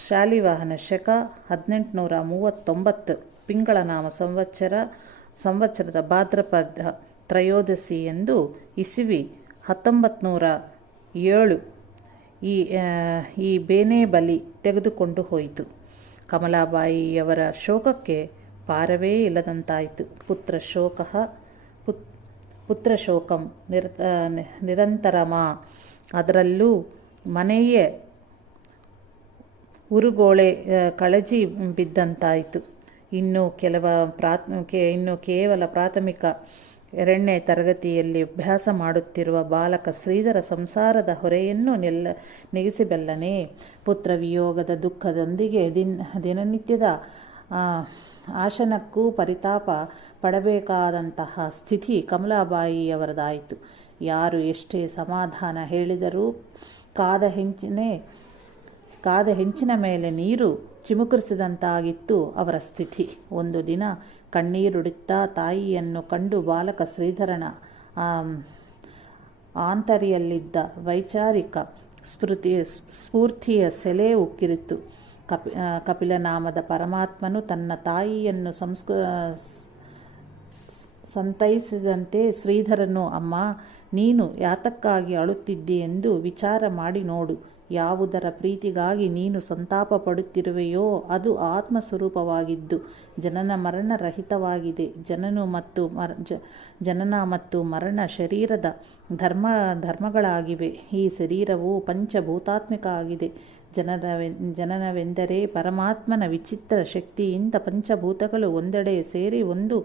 ಶಾಲಿವಾಹನ ಶಕ 1839 ಪಿಂಗಳನಾಮ ಸಂವತ್ಸರದ ಭಾದ್ರಪದ ತ್ರಯೋದಶಿ ಎಂದು ಇಸವಿ 1907 ಈ ಬೇನೆ ಬಲಿ ತೆಗೆದುಕೊಂಡು ಹೋಯಿತು. ಕಮಲಾಬಾಯಿಯವರ ಶೋಕಕ್ಕೆ ಪಾರವೇ ಇಲ್ಲದಂತಾಯಿತು. ಪುತ್ರಶೋಕಂ ನಿರಂತರಮಾ. ಅದರಲ್ಲೂ ಮನೆಯೇ ಉರುಗೋಳೆ ಕಳಜಿ ಬಿದ್ದಂತಾಯಿತು. ಇನ್ನು ಕೇವಲ ಪ್ರಾಥಮಿಕ 2ನೇ ತರಗತಿಯಲ್ಲಿ ಅಭ್ಯಾಸ ಮಾಡುತ್ತಿರುವ ಬಾಲಕ ಶ್ರೀಧರ ಸಂಸಾರದ ಹೊರೆಯನ್ನು ನೆಗೆಸಬಲ್ಲನೇ? ಪುತ್ರ ವಿಯೋಗದ ದುಃಖದೊಂದಿಗೆ ದಿನನಿತ್ಯದ ಆಶನಕ್ಕೂ ಪರಿತಾಪ ಪಡಬೇಕಾದಂತಹ ಸ್ಥಿತಿ ಕಮಲಾಬಾಯಿಯವರದಾಯಿತು. ಯಾರು ಎಷ್ಟೇ ಸಮಾಧಾನ ಹೇಳಿದರೂ ಕಾದ ಹೆಂಚಿನ ಮೇಲೆ ನೀರು ಚಿಮುಕರಿಸಿದಂತಾಗಿತ್ತು ಅವರ ಸ್ಥಿತಿ. ಒಂದು ದಿನ ಕಣ್ಣೀರುಡುತ್ತಾ ತಾಯಿಯನ್ನು ಕಂಡು ಬಾಲಕ ಶ್ರೀಧರನ ಆಂತರ್ಯಲ್ಲಿದ್ದ ವೈಚಾರಿಕ ಸ್ಫೂರ್ತಿಯ ಸೆಲೆ ಉಕ್ಕಿರಿತು. ಕಪಿಲನಾಮದ ಪರಮಾತ್ಮನು ತನ್ನ ತಾಯಿಯನ್ನು ಸಂತೈಸಿದಂತೆ ಶ್ರೀಧರನು, ಅಮ್ಮ, ನೀನು ಯಾತಕ್ಕಾಗಿ ಅಳುತ್ತಿದ್ದೆ ಎಂದು ವಿಚಾರ ಮಾಡಿ ನೋಡು. ಯಾವುದರ ಪ್ರೀತಿಗಾಗಿ ನೀನು ಸಂತಾಪ ಪಡುತ್ತಿರುವೆಯೋ ಅದು ಆತ್ಮಸ್ವರೂಪವಾಗಿದ್ದು ಜನನ ಮರಣ ರಹಿತವಾಗಿದೆ. ಜನನ ಮತ್ತು ಮರಣ ಶರೀರದ ಧರ್ಮಗಳಾಗಿವೆ. ಈ ಶರೀರವು ಪಂಚಭೂತಾತ್ಮಿಕ ಆಗಿದೆ. ಜನನವೆಂದರೆ ಪರಮಾತ್ಮನ ವಿಚಿತ್ರ ಶಕ್ತಿಯಿಂದ ಪಂಚಭೂತಗಳು ಒಂದೆಡೆ ಸೇರಿ ಒಂದು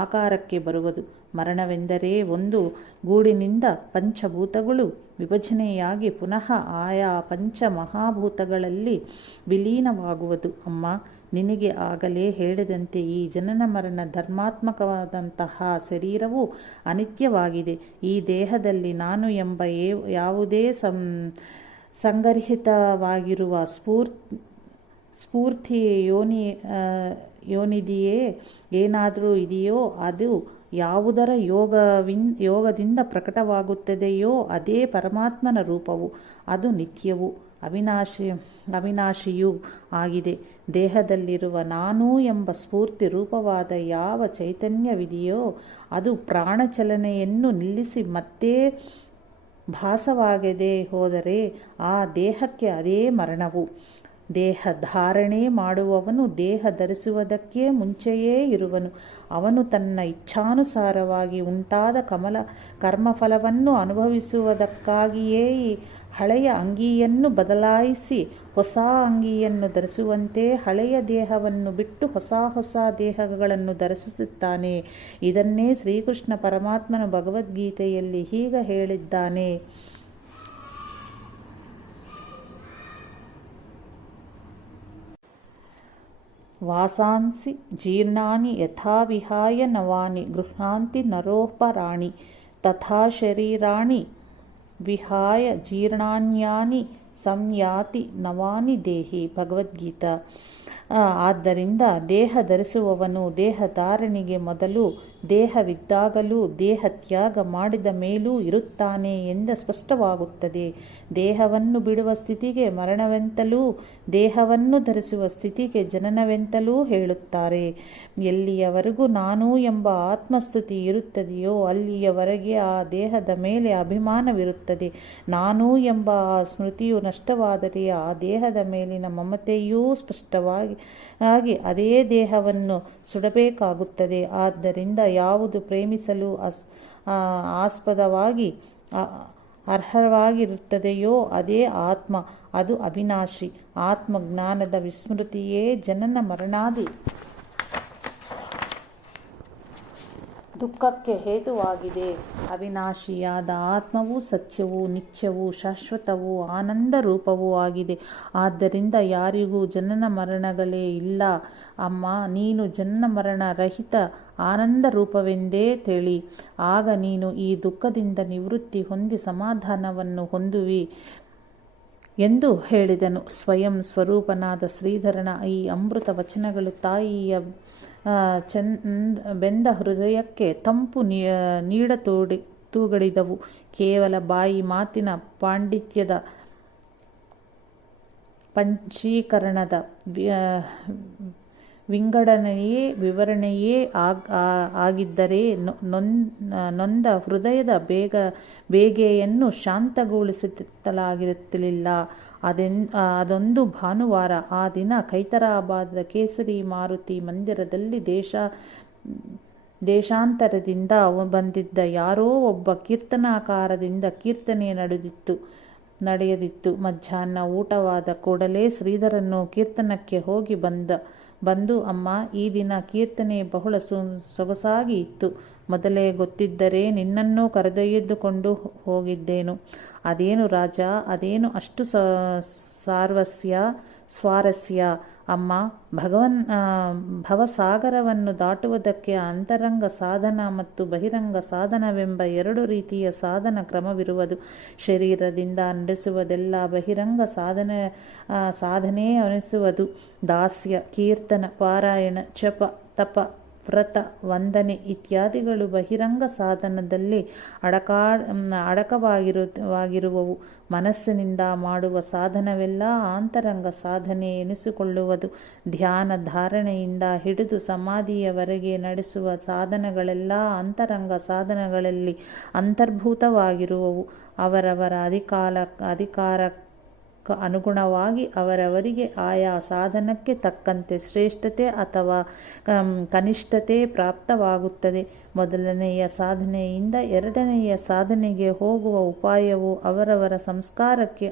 ಆಕಾರಕ್ಕೆ ಬರುವುದು. ಮರಣವೆಂದರೆ ಒಂದು ಗೂಡಿನಿಂದ ಪಂಚಭೂತಗಳು ವಿಭಜನೆಯಾಗಿ ಪುನಃ ಆಯಾ ಪಂಚ ಮಹಾಭೂತಗಳಲ್ಲಿ ವಿಲೀನವಾಗುವುದು. ಅಮ್ಮ, ನಿನಗೆ ಆಗಲೇ ಹೇಳಿದಂತೆ ಈ ಜನನ ಮರಣ ಧರ್ಮಾತ್ಮಕವಾದಂತಹ ಶರೀರವು ಅನಿತ್ಯವಾಗಿದೆ. ಈ ದೇಹದಲ್ಲಿ ನಾನು ಎಂಬ ಯಾವುದೇ ಸಂಗರ್ಹಿತವಾಗಿರುವ ಸ್ಫೂರ್ತಿ ಯೋನಿದೆಯೇ, ಏನಾದರೂ ಇದೆಯೋ, ಅದು ಯಾವುದರ ಯೋಗದಿಂದ ಪ್ರಕಟವಾಗುತ್ತದೆಯೋ ಅದೇ ಪರಮಾತ್ಮನ ರೂಪವು. ಅದು ನಿತ್ಯವೂ ಅವಿನಾಶಿಯೂ ಆಗಿದೆ. ದೇಹದಲ್ಲಿರುವ ನಾನು ಎಂಬ ಸ್ಫೂರ್ತಿ ರೂಪವಾದ ಯಾವ ಚೈತನ್ಯವಿದೆಯೋ ಅದು ಪ್ರಾಣಚಲನೆಯನ್ನು ನಿಲ್ಲಿಸಿ ಮತ್ತೆ ಭಾಸವಾಗದೆ ಹೋದರೆ ಆ ದೇಹಕ್ಕೆ ಅದೇ ಮರಣವು. ದೇಹ ಧಾರಣೆ ಮಾಡುವವನು ದೇಹ ಧರಿಸುವುದಕ್ಕೆ ಮುಂಚೆಯೇ ಇರುವನು. ಅವನು ತನ್ನ ಇಚ್ಛಾನುಸಾರವಾಗಿ ಉಂಟಾದ ಕರ್ಮಫಲವನ್ನು ಅನುಭವಿಸುವುದಕ್ಕಾಗಿಯೇ ಹಳೆಯ ಅಂಗಿಯನ್ನು ಬದಲಾಯಿಸಿ ಹೊಸ ಅಂಗಿಯನ್ನು ಧರಿಸುವಂತೆ ಹಳೆಯ ದೇಹವನ್ನು ಬಿಟ್ಟು ಹೊಸ ದೇಹಗಳನ್ನು ಧರಿಸುತ್ತಾನೆ. ಇದನ್ನೇ ಶ್ರೀಕೃಷ್ಣ ಪರಮಾತ್ಮನು ಭಗವದ್ಗೀತೆಯಲ್ಲಿ ಹೀಗೆ ಹೇಳಿದ್ದಾನೆ. ವಾಸಾಂಸಿ ಜೀರ್ಣಾನಿ ಯಥಾ ವಿಹಾಯ ನವಾನಿ ಗೃಹ್ಣಾಂತಿ ನರೋಪರಾಣಿ ತಥಾ ಶರೀರಾಣಿ ವಿಹಾಯ ಜೀರ್ಣಾನ್ಯಾನಿ ಸಂಯಾತಿ ನವಾನಿ ದೇಹಿ. ಭಗವದ್ಗೀತಾ. ಆದ್ದರಿಂದ ದೇಹ ಧರಿಸುವವನು ದೇಹ ಧಾರಣೆಗೆ ಮೊದಲು ದೇಹವಿದ್ದಾಗಲೂ ದೇಹ ತ್ಯಾಗ ಮಾಡಿದ ಮೇಲೂ ಇರುತ್ತಾನೆ ಎಂದು ಸ್ಪಷ್ಟವಾಗುತ್ತದೆ. ದೇಹವನ್ನು ಬಿಡುವ ಸ್ಥಿತಿಗೆ ಮರಣವೆಂತಲೂ ದೇಹವನ್ನು ಧರಿಸುವ ಸ್ಥಿತಿಗೆ ಜನನವೆಂತಲೂ ಹೇಳುತ್ತಾರೆ. ಎಲ್ಲಿಯವರೆಗೂ ನಾನು ಎಂಬ ಆತ್ಮಸ್ತುತಿ ಇರುತ್ತದೆಯೋ ಅಲ್ಲಿಯವರೆಗೆ ಆ ದೇಹದ ಮೇಲೆ ಅಭಿಮಾನವಿರುತ್ತದೆ. ನಾನು ಎಂಬ ಆ ಸ್ಮೃತಿಯು ನಷ್ಟವಾದರೆ ಆ ದೇಹದ ಮೇಲಿನ ಮಮತೆಯೂ ಸ್ಪಷ್ಟವಾಗಿ ಅದೇ ದೇಹವನ್ನು ಸುಡಬೇಕಾಗುತ್ತದೆ. ಆದ್ದರಿಂದ ಯಾವುದು ಪ್ರೇಮಿಸಲು ಆಸ್ಪದವಾಗಿ ಅರ್ಹವಾಗಿರುತ್ತದೆಯೋ ಅದೇ ಆತ್ಮ. ಅದು ಅವಿನಾಶಿ. ಆತ್ಮಜ್ಞಾನದ ವಿಸ್ಮೃತಿಯೇ ಜನನ ಮರಣಾದಿ ದುಃಖಕ್ಕೆ ಹೇತುವಾಗಿದೆ. ಅವಿನಾಶಿಯಾದ ಆತ್ಮವು ಸತ್ಯವೂ ನಿತ್ಯವೂ ಶಾಶ್ವತವೂ ಆನಂದ ರೂಪವೂ ಆಗಿದೆ. ಆದ್ದರಿಂದ ಯಾರಿಗೂ ಜನನ ಮರಣಗಳೇ ಇಲ್ಲ. ಅಮ್ಮ, ನೀನು ಜನನ ಮರಣ ರಹಿತ ಆನಂದ ರೂಪವೆಂದೇ ತಿಳಿ. ಆಗ ನೀನು ಈ ದುಃಖದಿಂದ ನಿವೃತ್ತಿ ಹೊಂದಿ ಸಮಾಧಾನವನ್ನು ಹೊಂದುವಿ ಎಂದು ಹೇಳಿದನು. ಸ್ವಯಂ ಸ್ವರೂಪನಾದ ಶ್ರೀಧರನ ಈ ಅಮೃತ ವಚನಗಳು ತಾಯಿಯ ಬೆಂದ ಹೃದಯಕ್ಕೆ ತಂಪು ತೂಗಡಿದವು. ಕೇವಲ ಬಾಯಿ ಮಾತಿನ ಪಾಂಡಿತ್ಯದ ಪಂಚೀಕರಣದ ವಿವರಣೆಯೇ ಆಗಿದ್ದರೆ ನೊಂದ ಹೃದಯದ ಬೇಗೆಯನ್ನು ಶಾಂತಗೊಳಿಸಲಾಗಿರುತ್ತಿರಲಿಲ್ಲ. ಅದೊಂದು ಭಾನುವಾರ. ಆ ದಿನ ಹೈದರಾಬಾದ ಕೇಸರಿ ಮಾರುತಿ ಮಂದಿರದಲ್ಲಿ ದೇಶಾಂತರದಿಂದ ಬಂದಿದ್ದ ಯಾರೋ ಒಬ್ಬ ಕೀರ್ತನಾಕಾರದಿಂದ ಕೀರ್ತನೆ ನಡೆಯದಿತ್ತು. ಮಧ್ಯಾಹ್ನ ಊಟವಾದ ಕೂಡಲೇ ಶ್ರೀಧರನು ಕೀರ್ತನಕ್ಕೆ ಹೋಗಿ ಬಂದು, ಅಮ್ಮ, ಈ ದಿನ ಕೀರ್ತನೆ ಬಹಳ ಸೊಗಸಾಗಿ ಇತ್ತು. ಮೊದಲೇ ಗೊತ್ತಿದ್ದರೆ ನಿನ್ನನ್ನು ಕರೆದೊಯ್ದುಕೊಂಡು ಹೋಗಿದ್ದೇನು. ಅದೇನು ರಾಜ, ಅದೇನು ಅಷ್ಟು ಸ್ವಾರಸ್ಯ ಅಮ್ಮ? ಭವಸಾಗರವನ್ನು ದಾಟುವುದಕ್ಕೆ ಅಂತರಂಗ ಸಾಧನ ಮತ್ತು ಬಹಿರಂಗ ಸಾಧನವೆಂಬ ಎರಡು ರೀತಿಯ ಸಾಧನ ಕ್ರಮವಿರುವುದು. ಶರೀರದಿಂದ ನಡೆಸುವುದೆಲ್ಲ ಬಹಿರಂಗ ಸಾಧನೆ ಅನಿಸುವುದು. ದಾಸ್ಯ, ಕೀರ್ತನ, ಪಾರಾಯಣ, ಜಪ, ತಪ, ವ್ರತ, ವಂದನೆ ಇತ್ಯಾದಿಗಳು ಬಹಿರಂಗ ಸಾಧನದಲ್ಲಿ ಅಡಕವಾಗಿರುವವು. ಮನಸ್ಸಿನಿಂದ ಮಾಡುವ ಸಾಧನವೆಲ್ಲ ಅಂತರಂಗ ಸಾಧನೆ ಎನಿಸಿಕೊಳ್ಳುವುದು. ಧ್ಯಾನ ಧಾರಣೆಯಿಂದ ಹಿಡಿದು ಸಮಾಧಿಯವರೆಗೆ ನಡೆಸುವ ಸಾಧನಗಳೆಲ್ಲ ಅಂತರಂಗ ಸಾಧನಗಳಲ್ಲಿ ಅಂತರ್ಭೂತವಾಗಿರುವವು. ಅವರವರ ಅಧಿಕಾರಕ್ಕೆ ಅನುಗುಣವಾಗಿ ಅವರವರಿಗೆ ಆಯಾ ಸಾಧನಕ್ಕೆ ತಕ್ಕಂತೆ ಶ್ರೇಷ್ಠತೆ ಅಥವಾ ಕನಿಷ್ಠತೆ ಪ್ರಾಪ್ತವಾಗುತ್ತದೆ. ಮೊದಲನೆಯ ಸಾಧನೆಯಿಂದ ಎರಡನೆಯ ಸಾಧನೆಗೆ ಹೋಗುವ ಉಪಾಯವು ಅವರವರ ಸಂಸ್ಕಾರಕ್ಕೆ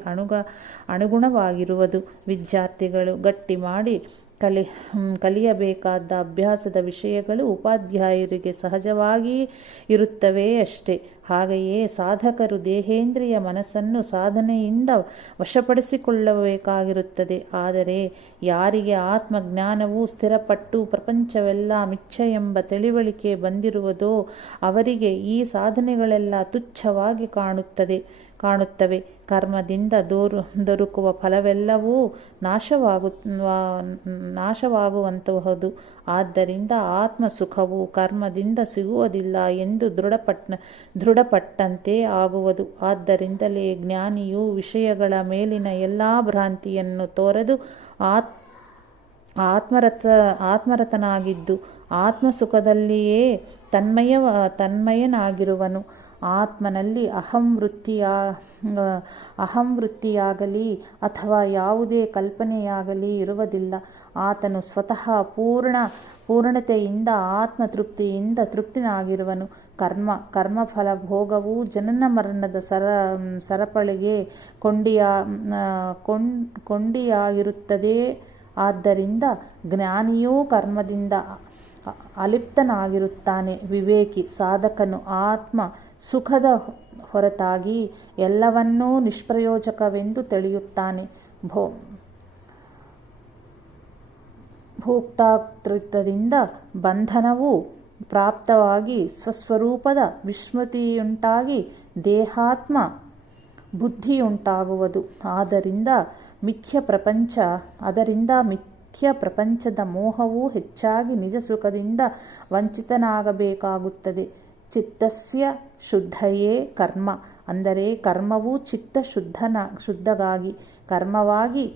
ಅನುಗುಣವಾಗಿರುವುದು. ವಿದ್ಯಾರ್ಥಿಗಳು ಗಟ್ಟಿ ಮಾಡಿ ಕಲಿಯಬೇಕಾದ ಅಭ್ಯಾಸದ ವಿಷಯಗಳು ಉಪಾಧ್ಯಾಯರಿಗೆ ಸಹಜವಾಗಿ ಇರುತ್ತವೆ ಅಷ್ಟೇ. ಹಾಗೆಯೇ ಸಾಧಕರು ದೇಹೇಂದ್ರಿಯ ಮನಸ್ಸನ್ನು ಸಾಧನೆಯಿಂದ ವಶಪಡಿಸಿಕೊಳ್ಳಬೇಕಾಗಿರುತ್ತದೆ. ಆದರೆ ಯಾರಿಗೆ ಆತ್ಮಜ್ಞಾನವು ಸ್ಥಿರಪಟ್ಟು ಪ್ರಪಂಚವೆಲ್ಲ ಮಿಥ್ಯ ಎಂಬ ತಿಳಿವಳಿಕೆ ಬಂದಿರುವುದೋ ಅವರಿಗೆ ಈ ಸಾಧನೆಗಳೆಲ್ಲ ತುಚ್ಛವಾಗಿ ಕಾಣುತ್ತವೆ. ಕರ್ಮದಿಂದ ದೊರಕುವ ಫಲವೆಲ್ಲವೂ ನಾಶವಾಗುವಂತಹದು. ಆದ್ದರಿಂದ ಆತ್ಮ ಸುಖವು ಕರ್ಮದಿಂದ ಸಿಗುವುದಿಲ್ಲ ಎಂದು ದೃಢಪಟ್ಟಂತೆ ಆಗುವುದು. ಆದ್ದರಿಂದಲೇ ಜ್ಞಾನಿಯು ವಿಷಯಗಳ ಮೇಲಿನ ಎಲ್ಲ ಭ್ರಾಂತಿಯನ್ನು ತೊರೆದು ಆತ್ಮರತನಾಗಿದ್ದು ಆತ್ಮಸುಖದಲ್ಲಿಯೇ ತನ್ಮಯನಾಗಿರುವನು. ಆತ್ಮನಲ್ಲಿ ಅಹಂವೃತ್ತಿಯಾಗಲಿ ಅಥವಾ ಯಾವುದೇ ಕಲ್ಪನೆಯಾಗಲಿ ಇರುವುದಿಲ್ಲ. ಆತನು ಸ್ವತಃ ಪೂರ್ಣತೆಯಿಂದ ಆತ್ಮತೃಪ್ತಿಯಿಂದ ತೃಪ್ತನಾಗಿರುವನು. ಕರ್ಮಫಲ ಭೋಗವು ಜನನ ಮರಣದ ಸರಪಳಿಗೆ ಕೊಂಡಿಯಾಗಿರುತ್ತದೆ. ಆದ್ದರಿಂದ ಜ್ಞಾನಿಯೂ ಕರ್ಮದಿಂದ ಅಲಿಪ್ತನಾಗಿರುತ್ತಾನೆ. ವಿವೇಕಿ ಸಾಧಕನು ಆತ್ಮ ಸುಖದ ಹೊರತಾಗಿ ಎಲ್ಲವನ್ನೂ ನಿಷ್ಪ್ರಯೋಜಕವೆಂದು ತಿಳಿಯುತ್ತಾನೆ. ಭೋಕ್ತೃತ್ವದಿಂದ ಬಂಧನವು ಪ್ರಾಪ್ತವಾಗಿ ಸ್ವಸ್ವರೂಪದ ವಿಸ್ಮೃತಿಯುಂಟಾಗಿ ದೇಹಾತ್ಮ ಬುದ್ಧಿಯುಂಟಾಗುವುದು. ಅದರಿಂದ ಮಿಥ್ಯ ಪ್ರಪಂಚದ ಮೋಹವು ಹೆಚ್ಚಾಗಿ ನಿಜ ಸುಖದಿಂದ ವಂಚಿತನಾಗಬೇಕಾಗುತ್ತದೆ. ಚಿತ್ತಸ್ಯ ಶುದ್ಧಯೇ ಕರ್ಮ, ಅಂದರೆ ಕರ್ಮವು ಚಿತ್ತ ಶುದ್ಧಗಾಗಿ ಕರ್ಮವಾಗಿ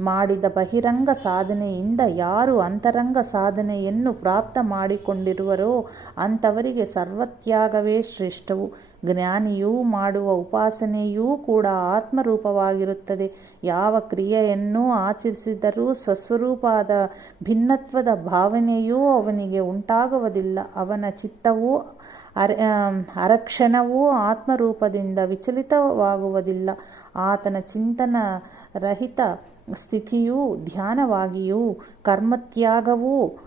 ಮಾಡಿದ ಬಹಿರಂಗ ಸಾಧನೆಯಿಂದ ಯಾರು ಅಂತರಂಗ ಸಾಧನೆಯನ್ನು ಪ್ರಾಪ್ತ ಮಾಡಿಕೊಂಡಿರುವರೋ ಅಂಥವರಿಗೆ ಸರ್ವತ್ಯಾಗವೇ ಶ್ರೇಷ್ಠವು. ಜ್ಞಾನಿಯು ಮಾಡುವ ಉಪಾಸನೆಯೂ ಕೂಡ ಆತ್ಮರೂಪವಾಗಿರುತ್ತದೆ. ಯಾವ ಕ್ರಿಯೆಯನ್ನು ಆಚರಿಸಿದರೂ ಸ್ವಸ್ವರೂಪದ ಭಿನ್ನತ್ವದ ಭಾವನೆಯೂ ಅವನಿಗೆ ಉಂಟಾಗುವುದಿಲ್ಲ. ಅವನ ಚಿತ್ತವು ಅರಕ್ಷಣವೂ ಆತ್ಮರೂಪದಿಂದ ವಿಚಲಿತವಾಗುವುದಿಲ್ಲ. ಆತನ ಚಿಂತನ ರಹಿತ ಸ್ಥಿತಿಯು ಧ್ಯಾನವಾಗಿಯೂ ಕರ್ಮತ್ಯಾಗವೂ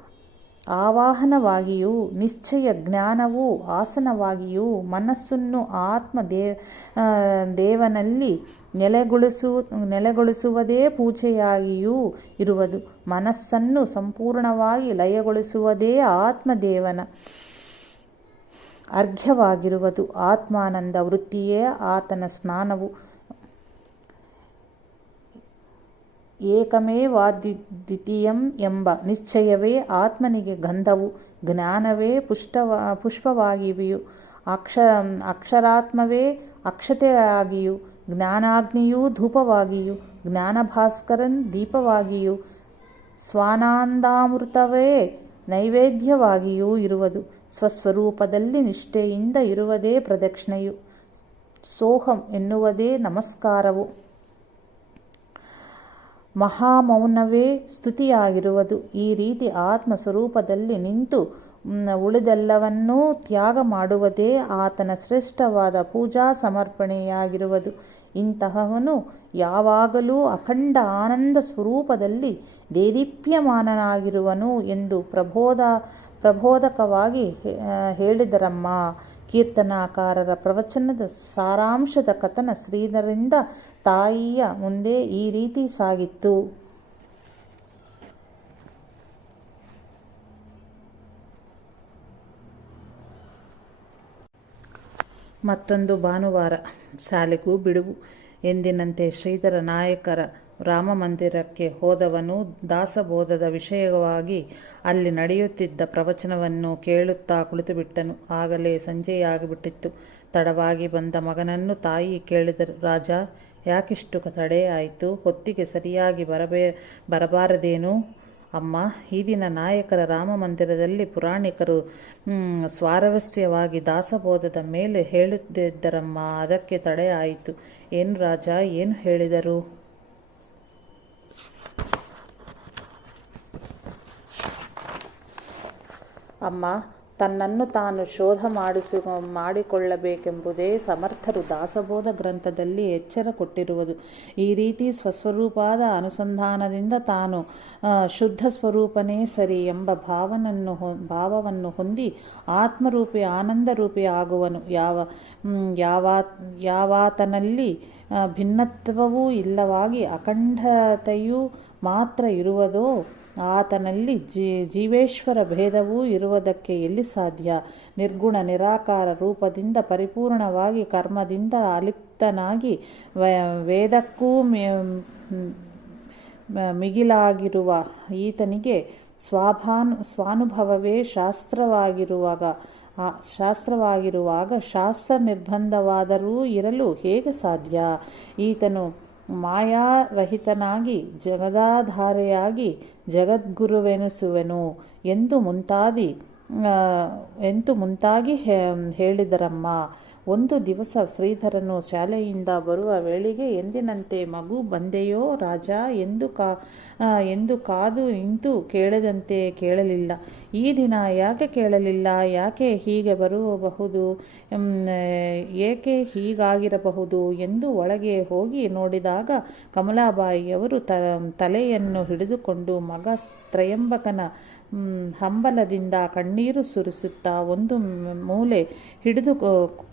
ಆವಾಹನವಾಗಿಯೂ ನಿಶ್ಚಯ ಜ್ಞಾನವೂ ಆಸನವಾಗಿಯೂ ಮನಸ್ಸನ್ನು ದೇವನಲ್ಲಿ ನೆಲೆಗೊಳಿಸುವುದೇ ಪೂಜೆಯಾಗಿಯೂ ಇರುವುದು. ಮನಸ್ಸನ್ನು ಸಂಪೂರ್ಣವಾಗಿ ಲಯಗೊಳಿಸುವುದೇ ಆತ್ಮದೇವನ ಅರ್ಘ್ಯವಾಗಿರುವುದು. ಆತ್ಮಾನಂದ ವೃತ್ತಿಯೇ ಆತನ ಸ್ನಾನವು. ಏಕಮೇವಾದ್ವಿತೀಯಂ ಎಂಬ ನಿಶ್ಚಯವೇ ಆತ್ಮನಿಗೆ ಗಂಧವು, ಜ್ಞಾನವೇ ಪುಷ್ಪವಾಗಿಯೂ, ಅಕ್ಷರಾತ್ಮವೇ ಅಕ್ಷತೆಯಾಗಿಯೂ, ಜ್ಞಾನಾಗ್ನಿಯೂ ಧೂಪವಾಗಿಯೂ, ಜ್ಞಾನಭಾಸ್ಕರನ್ ದೀಪವಾಗಿಯೂ, ಸ್ವಾನಂದಾಮೃತವೇ ನೈವೇದ್ಯವಾಗಿಯೂ ಇರುವುದು. ಸ್ವಸ್ವರೂಪದಲ್ಲಿ ನಿಷ್ಠೆಯಿಂದ ಇರುವುದೇ ಪ್ರದಕ್ಷಿಣೆಯು. ಸೋಹಂ ಎನ್ನುವುದೇ ನಮಸ್ಕಾರವು. ಮಹಾಮೌನವೇ ಸ್ತುತಿಯಾಗಿರುವುದು. ಈ ರೀತಿ ಆತ್ಮ ಸ್ವರೂಪದಲ್ಲಿ ನಿಂತು ಉಳಿದೆಲ್ಲವನ್ನೂ ತ್ಯಾಗ ಮಾಡುವುದೇ ಆತನ ಶ್ರೇಷ್ಠವಾದ ಪೂಜಾ ಸಮರ್ಪಣೆಯಾಗಿರುವುದು. ಇಂತಹವನು ಯಾವಾಗಲೂ ಅಖಂಡ ಆನಂದ ಸ್ವರೂಪದಲ್ಲಿ ದೇದೀಪ್ಯಮಾನನಾಗಿರುವನು ಎಂದು ಪ್ರಬೋಧಕವಾಗಿ ಹೇಳಿದರಮ್ಮ. ಕೀರ್ತನಾಕಾರರ ಪ್ರವಚನದ ಸಾರಾಂಶದ ಕಥನ ಶ್ರೀಧರರಿಂದ ತಾಯಿಯ ಮುಂದೆ ಈ ರೀತಿ ಸಾಗಿತ್ತು. ಮತ್ತೊಂದು ಭಾನುವಾರ. ಶಾಲೆಗೂ ಬಿಡುವು. ಎಂದಿನಂತೆ ಶ್ರೀಧರ ನಾಯಕರ ರಾಮಮಂದಿರಕ್ಕೆ ಹೋದವನು ದಾಸಬೋಧದ ವಿಷಯವಾಗಿ ಅಲ್ಲಿ ನಡೆಯುತ್ತಿದ್ದ ಪ್ರವಚನವನ್ನು ಕೇಳುತ್ತಾ ಕುಳಿತುಬಿಟ್ಟನು. ಆಗಲೇ ಸಂಜೆಯಾಗಿಬಿಟ್ಟಿತ್ತು. ತಡವಾಗಿ ಬಂದ ಮಗನನ್ನು ತಾಯಿ ಕೇಳಿದರು, ರಾಜ, ಯಾಕಿಷ್ಟು ತಡೆ ಆಯಿತು? ಹೊತ್ತಿಗೆ ಸರಿಯಾಗಿ ಬರಬಾರದೇನು? ಅಮ್ಮ, ಈ ದಿನ ನಾಯಕರ ರಾಮಮಂದಿರದಲ್ಲಿ ಪುರಾಣಿಕರು ಸ್ವಾರಸ್ಯವಾಗಿ ದಾಸಬೋಧದ ಮೇಲೆ ಹೇಳುತ್ತಿದ್ದರಮ್ಮ, ಅದಕ್ಕೆ ತಡೆ ಆಯಿತು. ಏನು ರಾಜ, ಏನು ಹೇಳಿದರು? ಅಮ್ಮ, ತನ್ನನ್ನು ತಾನು ಶೋಧ ಮಾಡಿಕೊಳ್ಳಬೇಕೆಂಬುದೇ ಸಮರ್ಥರು ದಾಸಬೋಧ ಗ್ರಂಥದಲ್ಲಿ ಎಚ್ಚರ ಕೊಟ್ಟಿರುವುದು. ಈ ರೀತಿ ಸ್ವಸ್ವರೂಪದ ಅನುಸಂಧಾನದಿಂದ ತಾನು ಶುದ್ಧ ಸ್ವರೂಪನೇ ಸರಿ ಎಂಬ ಭಾವವನ್ನು ಹೊಂದಿ ಆತ್ಮರೂಪಿ ಆನಂದರೂಪಿ ಆಗುವನು. ಯಾವಾತನಲ್ಲಿ ಭಿನ್ನತ್ವವೂ ಇಲ್ಲವಾಗಿ ಅಖಂಡತೆಯೂ ಮಾತ್ರ ಇರುವುದೋ ಆತನಲ್ಲಿ ಜೀವೇಶ್ವರ ಭೇದವೂ ಇರುವುದಕ್ಕೆ ಎಲ್ಲಿ ಸಾಧ್ಯ? ನಿರ್ಗುಣ ನಿರಾಕಾರ ರೂಪದಿಂದ ಪರಿಪೂರ್ಣವಾಗಿ ಕರ್ಮದಿಂದ ಅಲಿಪ್ತನಾಗಿ ವೇದಕ್ಕೂ ಮಿಗಿಲಾಗಿರುವ ಈತನಿಗೆ ಸ್ವಾನುಭವವೇ ಶಾಸ್ತ್ರವಾಗಿರುವಾಗ ಶಾಸ್ತ್ರ ನಿರ್ಬಂಧವಾದರೂ ಇರಲು ಹೇಗೆ ಸಾಧ್ಯ? ಈತನು ಮಾಯಾರಹಿತನಾಗಿ ಜಗದಾಧಾರೆಯಾಗಿ ಜಗದ್ಗುರುವೆನಿಸುವೆನು ಎಂದು ಮುಂತಾಗಿ ಹೇಳಿದರಮ್ಮ. ಒಂದು ದಿವಸ ಶ್ರೀಧರನು ಶಾಲೆಯಿಂದ ಬರುವ ವೇಳೆಗೆ ಎಂದಿನಂತೆ ಮಗು ಬಂದೆಯೋ ರಾಜ ಎಂದು ಕಾದು ನಿಂತು ಕೇಳದಂತೆ ಕೇಳಲಿಲ್ಲ. ಈ ದಿನ ಯಾಕೆ ಕೇಳಲಿಲ್ಲ? ಯಾಕೆ ಹೀಗೆ ಬರಬಹುದು? ಏಕೆ ಹೀಗಾಗಿರಬಹುದು ಎಂದು ಒಳಗೆ ಹೋಗಿ ನೋಡಿದಾಗ ಕಮಲಾಬಾಯಿಯವರು ತಲೆಯನ್ನು ಹಿಡಿದುಕೊಂಡು ಮಗ ತ್ರಯಂಬಕನ ಹಂಬಲದಿಂದ ಕಣ್ಣೀರು ಸುರಿಸುತ್ತಾ ಒಂದು ಮೂಲೆ ಹಿಡಿದು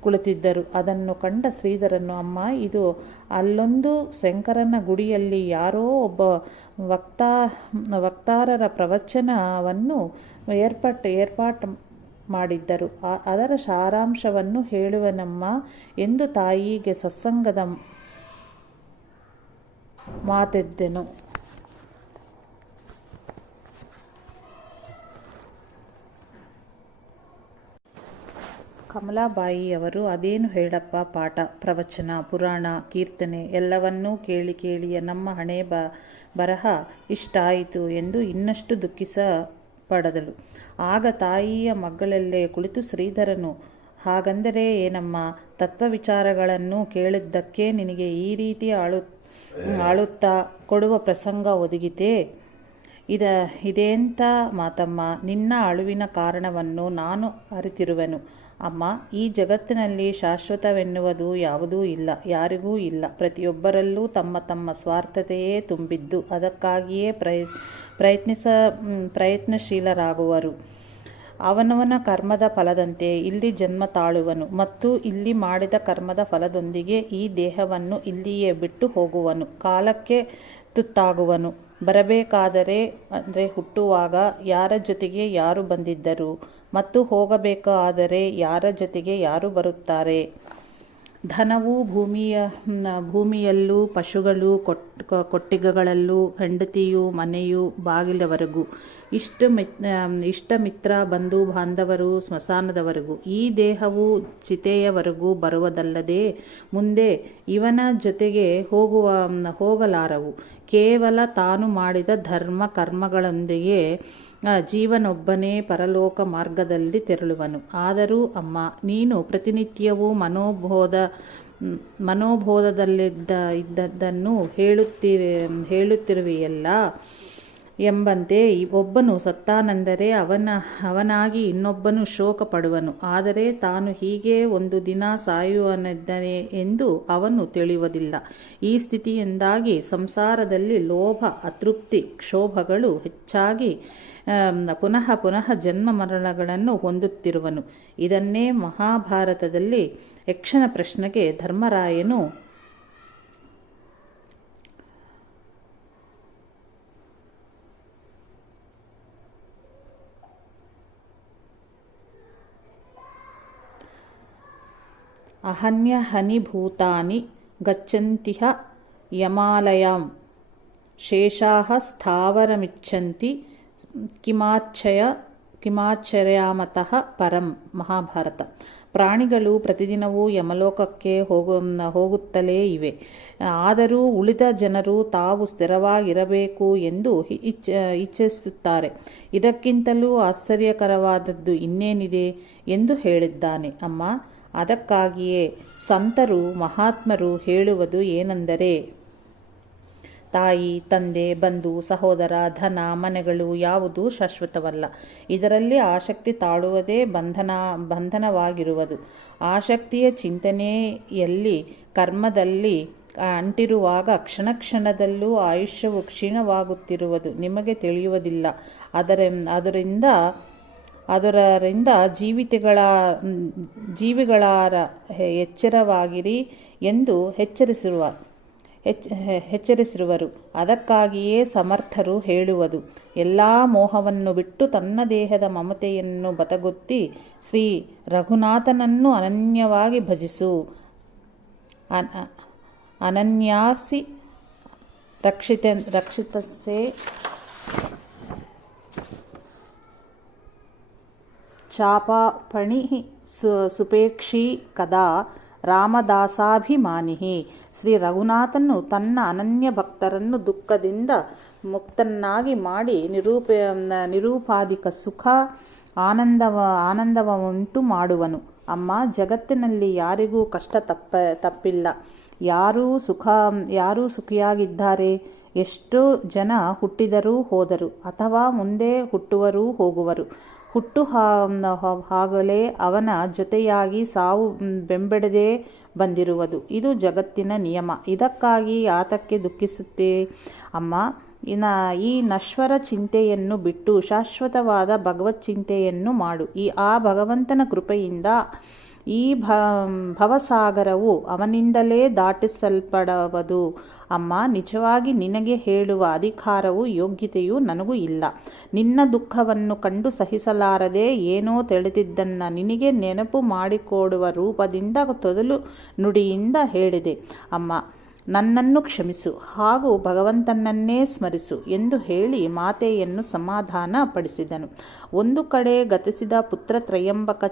ಕುಳಿತಿದ್ದರು. ಅದನ್ನು ಕಂಡ ಶ್ರೀಧರನು, ಅಮ್ಮ, ಇದು ಅಲ್ಲೊಂದು ಶಂಕರನ ಗುಡಿಯಲ್ಲಿ ಯಾರೋ ಒಬ್ಬ ವಕ್ತಾರರ ಪ್ರವಚನವನ್ನು ಏರ್ಪಾಟು ಮಾಡಿದ್ದರು. ಅದರ ಸಾರಾಂಶವನ್ನು ಹೇಳುವನಮ್ಮ ಎಂದು ತಾಯಿಗೆ ಸತ್ಸಂಗದ ಮಾತೆದ್ದೆನು. ಕಮಲಾಬಾಯಿಯವರು, ಅದೇನು ಹೇಳಪ್ಪ, ಪಾಠ, ಪ್ರವಚನ, ಪುರಾಣ, ಕೀರ್ತನೆ ಎಲ್ಲವನ್ನೂ ಕೇಳಿಯ ನಮ್ಮ ಹಣೆ ಬರಹ ಇಷ್ಟಾಯಿತು ಎಂದು ಇನ್ನಷ್ಟು ದುಃಖಿಸಪಡದಳು. ಆಗ ತಾಯಿಯ ಮಗ್ಗಳಲ್ಲೇ ಕುಳಿತು ಶ್ರೀಧರನು, ಹಾಗಂದರೆ ಏನಮ್ಮ, ತತ್ವವಿಚಾರಗಳನ್ನು ಕೇಳಿದ್ದಕ್ಕೆ ನಿನಗೆ ಈ ರೀತಿ ಆಳುತ್ತಾ ಕೊಡುವ ಪ್ರಸಂಗ ಒದಗಿತೇ? ಇದೆಂಥ ಮಾತಮ್ಮ? ನಿನ್ನ ಅಳುವಿನ ಕಾರಣವನ್ನು ನಾನು ಅರಿತಿರುವೆನು. ಅಮ್ಮ, ಈ ಜಗತ್ತಿನಲ್ಲಿ ಶಾಶ್ವತವೆನ್ನುವುದು ಯಾವುದೂ ಇಲ್ಲ, ಯಾರಿಗೂ ಇಲ್ಲ. ಪ್ರತಿಯೊಬ್ಬರಲ್ಲೂ ತಮ್ಮ ತಮ್ಮ ಸ್ವಾರ್ಥತೆಯೇ ತುಂಬಿದ್ದು. ಅದಕ್ಕಾಗಿಯೇ ಪ್ರಯತ್ನಶೀಲರಾಗುವರು. ಅವನವನ ಕರ್ಮದ ಫಲದಂತೆ ಇಲ್ಲಿ ಜನ್ಮ ತಾಳುವನು ಮತ್ತು ಇಲ್ಲಿ ಮಾಡಿದ ಕರ್ಮದ ಫಲದೊಂದಿಗೆ ಈ ದೇಹವನ್ನು ಇಲ್ಲಿಯೇ ಬಿಟ್ಟು ಹೋಗುವನು. ಕಾಲಕ್ಕೆ ತುತ್ತಾಗುವನು. ಬರಬೇಕಾದರೆ ಅಂದರೆ ಹುಟ್ಟುವಾಗ ಯಾರ ಜೊತೆಗೆ ಯಾರು ಬಂದಿದ್ದರು ಮತ್ತು ಹೋಗಬೇಕಾದರೆ ಯಾರ ಜೊತೆಗೆ ಯಾರು ಬರುತ್ತಾರೆ? ಧನವು ಭೂಮಿಯಲ್ಲೂ, ಪಶುಗಳು, ಕೊಟ್ಟಿಗೆಗಳಲ್ಲೂ, ಹೆಂಡತಿಯು ಮನೆಯು ಬಾಗಿಲವರೆಗೂ, ಇಷ್ಟಮಿತ್ರ, ಬಂಧು ಬಾಂಧವರು, ಸ್ಮಶಾನದವರೆಗೂ, ಈ ದೇಹವು ಚಿತೆಯವರೆಗೂ ಬರುವುದಲ್ಲದೆ ಮುಂದೆ ಇವನ ಜೊತೆಗೆ ಹೋಗಲಾರವು. ಕೇವಲ ತಾನು ಮಾಡಿದ ಧರ್ಮ ಕರ್ಮಗಳೊಂದಿಗೆ ಜೀವನೊಬ್ಬನೇ ಪರಲೋಕ ಮಾರ್ಗದಲ್ಲಿ ತೆರಳುವನು. ಆದರೂ ಅಮ್ಮ, ನೀನು ಪ್ರತಿನಿತ್ಯವೂ ಮನೋಬೋಧದಲ್ಲಿದ್ದದ್ದನ್ನು ಹೇಳುತ್ತಿರುವೆಯಲ್ಲ. ಎಂಬಂತೆ ಒಬ್ಬನು ಸತ್ತಾನೆಂದರೆ ಅವನಾಗಿ ಇನ್ನೊಬ್ಬನು ಶೋಕ ಪಡುವನು. ಆದರೆ ತಾನು ಹೀಗೆ ಒಂದು ದಿನ ಸಾಯುವನಿದ್ದಾನೆ ಎಂದು ಅವನು ತಿಳಿಯುವುದಿಲ್ಲ. ಈ ಸ್ಥಿತಿಯಿಂದಾಗಿ ಸಂಸಾರದಲ್ಲಿ ಲೋಭ, ಅತೃಪ್ತಿ, ಕ್ಷೋಭಗಳು ಹೆಚ್ಚಾಗಿ ಪುನಃ ಪುನಃ ಜನ್ಮ ಮರಣಗಳನ್ನು ಹೊಂದುತ್ತಿರುವನು. ಇದನ್ನೇ ಮಹಾಭಾರತದಲ್ಲಿ ಯಕ್ಷನ ಪ್ರಶ್ನೆಗೆ ಧರ್ಮರಾಯನು ಅಹನ್ಯಹನಿಭೂತಾನಿ ಗಚ್ಚಂತಿಹ ಯಮಾಲಯಾಂ ಶೇಷಾಃ ಸ್ಥಾವರಮಿಚ್ಛಂತಿ ಕಿಮಾಶ್ಚರ್ಯಾಮತಃ ಪರಂ. ಮಹಾಭಾರತ. ಪ್ರಾಣಿಗಳು ಪ್ರತಿದಿನವೂ ಯಮಲೋಕಕ್ಕೆ ಹೋಗುತ್ತಲೇ ಇವೆ. ಆದರೂ ಉಳಿದ ಜನರು ತಾವು ಸ್ಥಿರವಾಗಿರಬೇಕು ಎಂದು ಇಚ್ಛಿಸುತ್ತಾರೆ. ಇದಕ್ಕಿಂತಲೂ ಆಶ್ಚರ್ಯಕರವಾದದ್ದು ಇನ್ನೇನಿದೆ ಎಂದು ಹೇಳಿದ್ದಾನೆ. ಅಮ್ಮ, ಅದಕ್ಕಾಗಿಯೇ ಸಂತರು ಮಹಾತ್ಮರು ಹೇಳುವುದು ಏನೆಂದರೆ, ತಾಯಿ, ತಂದೆ, ಬಂಧು, ಸಹೋದರ, ಧನ, ಮನೆಗಳು ಯಾವುದೂ ಶಾಶ್ವತವಲ್ಲ. ಇದರಲ್ಲಿ ಆಸಕ್ತಿ ತಾಳುವುದೇ ಬಂಧನವಾಗಿರುವುದು. ಆಸಕ್ತಿಯ ಚಿಂತನೆಯಲ್ಲಿ ಕರ್ಮದಲ್ಲಿ ಅಂಟಿರುವಾಗ ಕ್ಷಣ ಕ್ಷಣದಲ್ಲೂ ಆಯುಷ್ಯವು ಕ್ಷೀಣವಾಗುತ್ತಿರುವುದು ನಿಮಗೆ ತಿಳಿಯುವುದಿಲ್ಲ. ಅದರಿಂದ ಜೀವಿಗಳಾರ ಎಚ್ಚರವಾಗಿರಿ ಎಂದು ಎಚ್ಚರಿಸಿರುವರು. ಅದಕ್ಕಾಗಿಯೇ ಸಮರ್ಥರು ಹೇಳುವುದು, ಎಲ್ಲ ಮೋಹವನ್ನು ಬಿಟ್ಟು ತನ್ನ ದೇಹದ ಮಮತೆಯನ್ನು ಬತಗೊತ್ತಿ ಶ್ರೀ ರಘುನಾಥನನ್ನು ಅನನ್ಯವಾಗಿ ಭಜಿಸು. ಅನನ್ಯಾಸಿ ರಕ್ಷಿತಸ್ಸೇ ಚಾಪಾಪಣಿ ಸುಪೇಕ್ಷಿ ಕದಾ ರಾಮದಾಸಾಭಿಮಾನಿ. ಶ್ರೀ ರಘುನಾಥನು ತನ್ನ ಅನನ್ಯ ಭಕ್ತರನ್ನು ದುಃಖದಿಂದ ಮುಕ್ತನ್ನಾಗಿ ಮಾಡಿ ನಿರೂಪಾಧಿಕ ಸುಖ ಆನಂದವುಂಟು ಮಾಡುವನು. ಅಮ್ಮ, ಜಗತ್ತಿನಲ್ಲಿ ಯಾರಿಗೂ ಕಷ್ಟ ತಪ್ಪಿಲ್ಲ. ಯಾರೂ ಸುಖಿಯಾಗಿದ್ದಾರೆ. ಎಷ್ಟೋ ಜನ ಹುಟ್ಟಿದರೂ ಹೋದರು ಅಥವಾ ಮುಂದೆ ಹುಟ್ಟುವರೂ ಹೋಗುವರು. ಹಾಗಲೇ ಅವನ ಜೊತೆಯಾಗಿ ಸಾವು ಬೆಂಬಡದೆ ಬಂದಿರುವುದು. ಇದು ಜಗತ್ತಿನ ನಿಯಮ. ಇದಕ್ಕಾಗಿ ಆತಕ್ಕೆ ದುಃಖಿಸುತ್ತೇ ಅಮ್ಮ. ಈ ನಶ್ವರ ಚಿಂತೆಯನ್ನು ಬಿಟ್ಟು ಶಾಶ್ವತವಾದ ಭಗವತ್ ಚಿಂತೆಯನ್ನು ಮಾಡು. ಆ ಭಗವಂತನ ಕೃಪೆಯಿಂದ ಈ ಭವಸಾಗರವು ಅವನಿಂದಲೇ ದಾಟಿಸಲ್ಪಡುವುದು. ಅಮ್ಮ, ನಿಜವಾಗಿ ನಿನಗೆ ಹೇಳುವ ಅಧಿಕಾರವೂ ಯೋಗ್ಯತೆಯೂ ನನಗೂ ಇಲ್ಲ. ನಿನ್ನ ದುಃಖವನ್ನು ಕಂಡು ಸಹಿಸಲಾರದೆ ಏನೋ ತಿಳಿದಿದ್ದನ್ನ ನಿನಗೆ ನೆನಪು ಮಾಡಿಕೊಡುವ ರೂಪದಿಂದ ತೊದಲು ನುಡಿಯಿಂದ ಹೇಳಿದೆ. ಅಮ್ಮ, ನನ್ನನ್ನು ಕ್ಷಮಿಸು ಹಾಗೂ ಭಗವಂತನನ್ನೇ ಸ್ಮರಿಸು ಎಂದು ಹೇಳಿ ಮಾತೆಯನ್ನು ಸಮಾಧಾನ ಪಡಿಸಿದನು. ಒಂದು ಕಡೆ ಗತಿಸಿದ ಪುತ್ರ ತ್ರಯಂಬಕ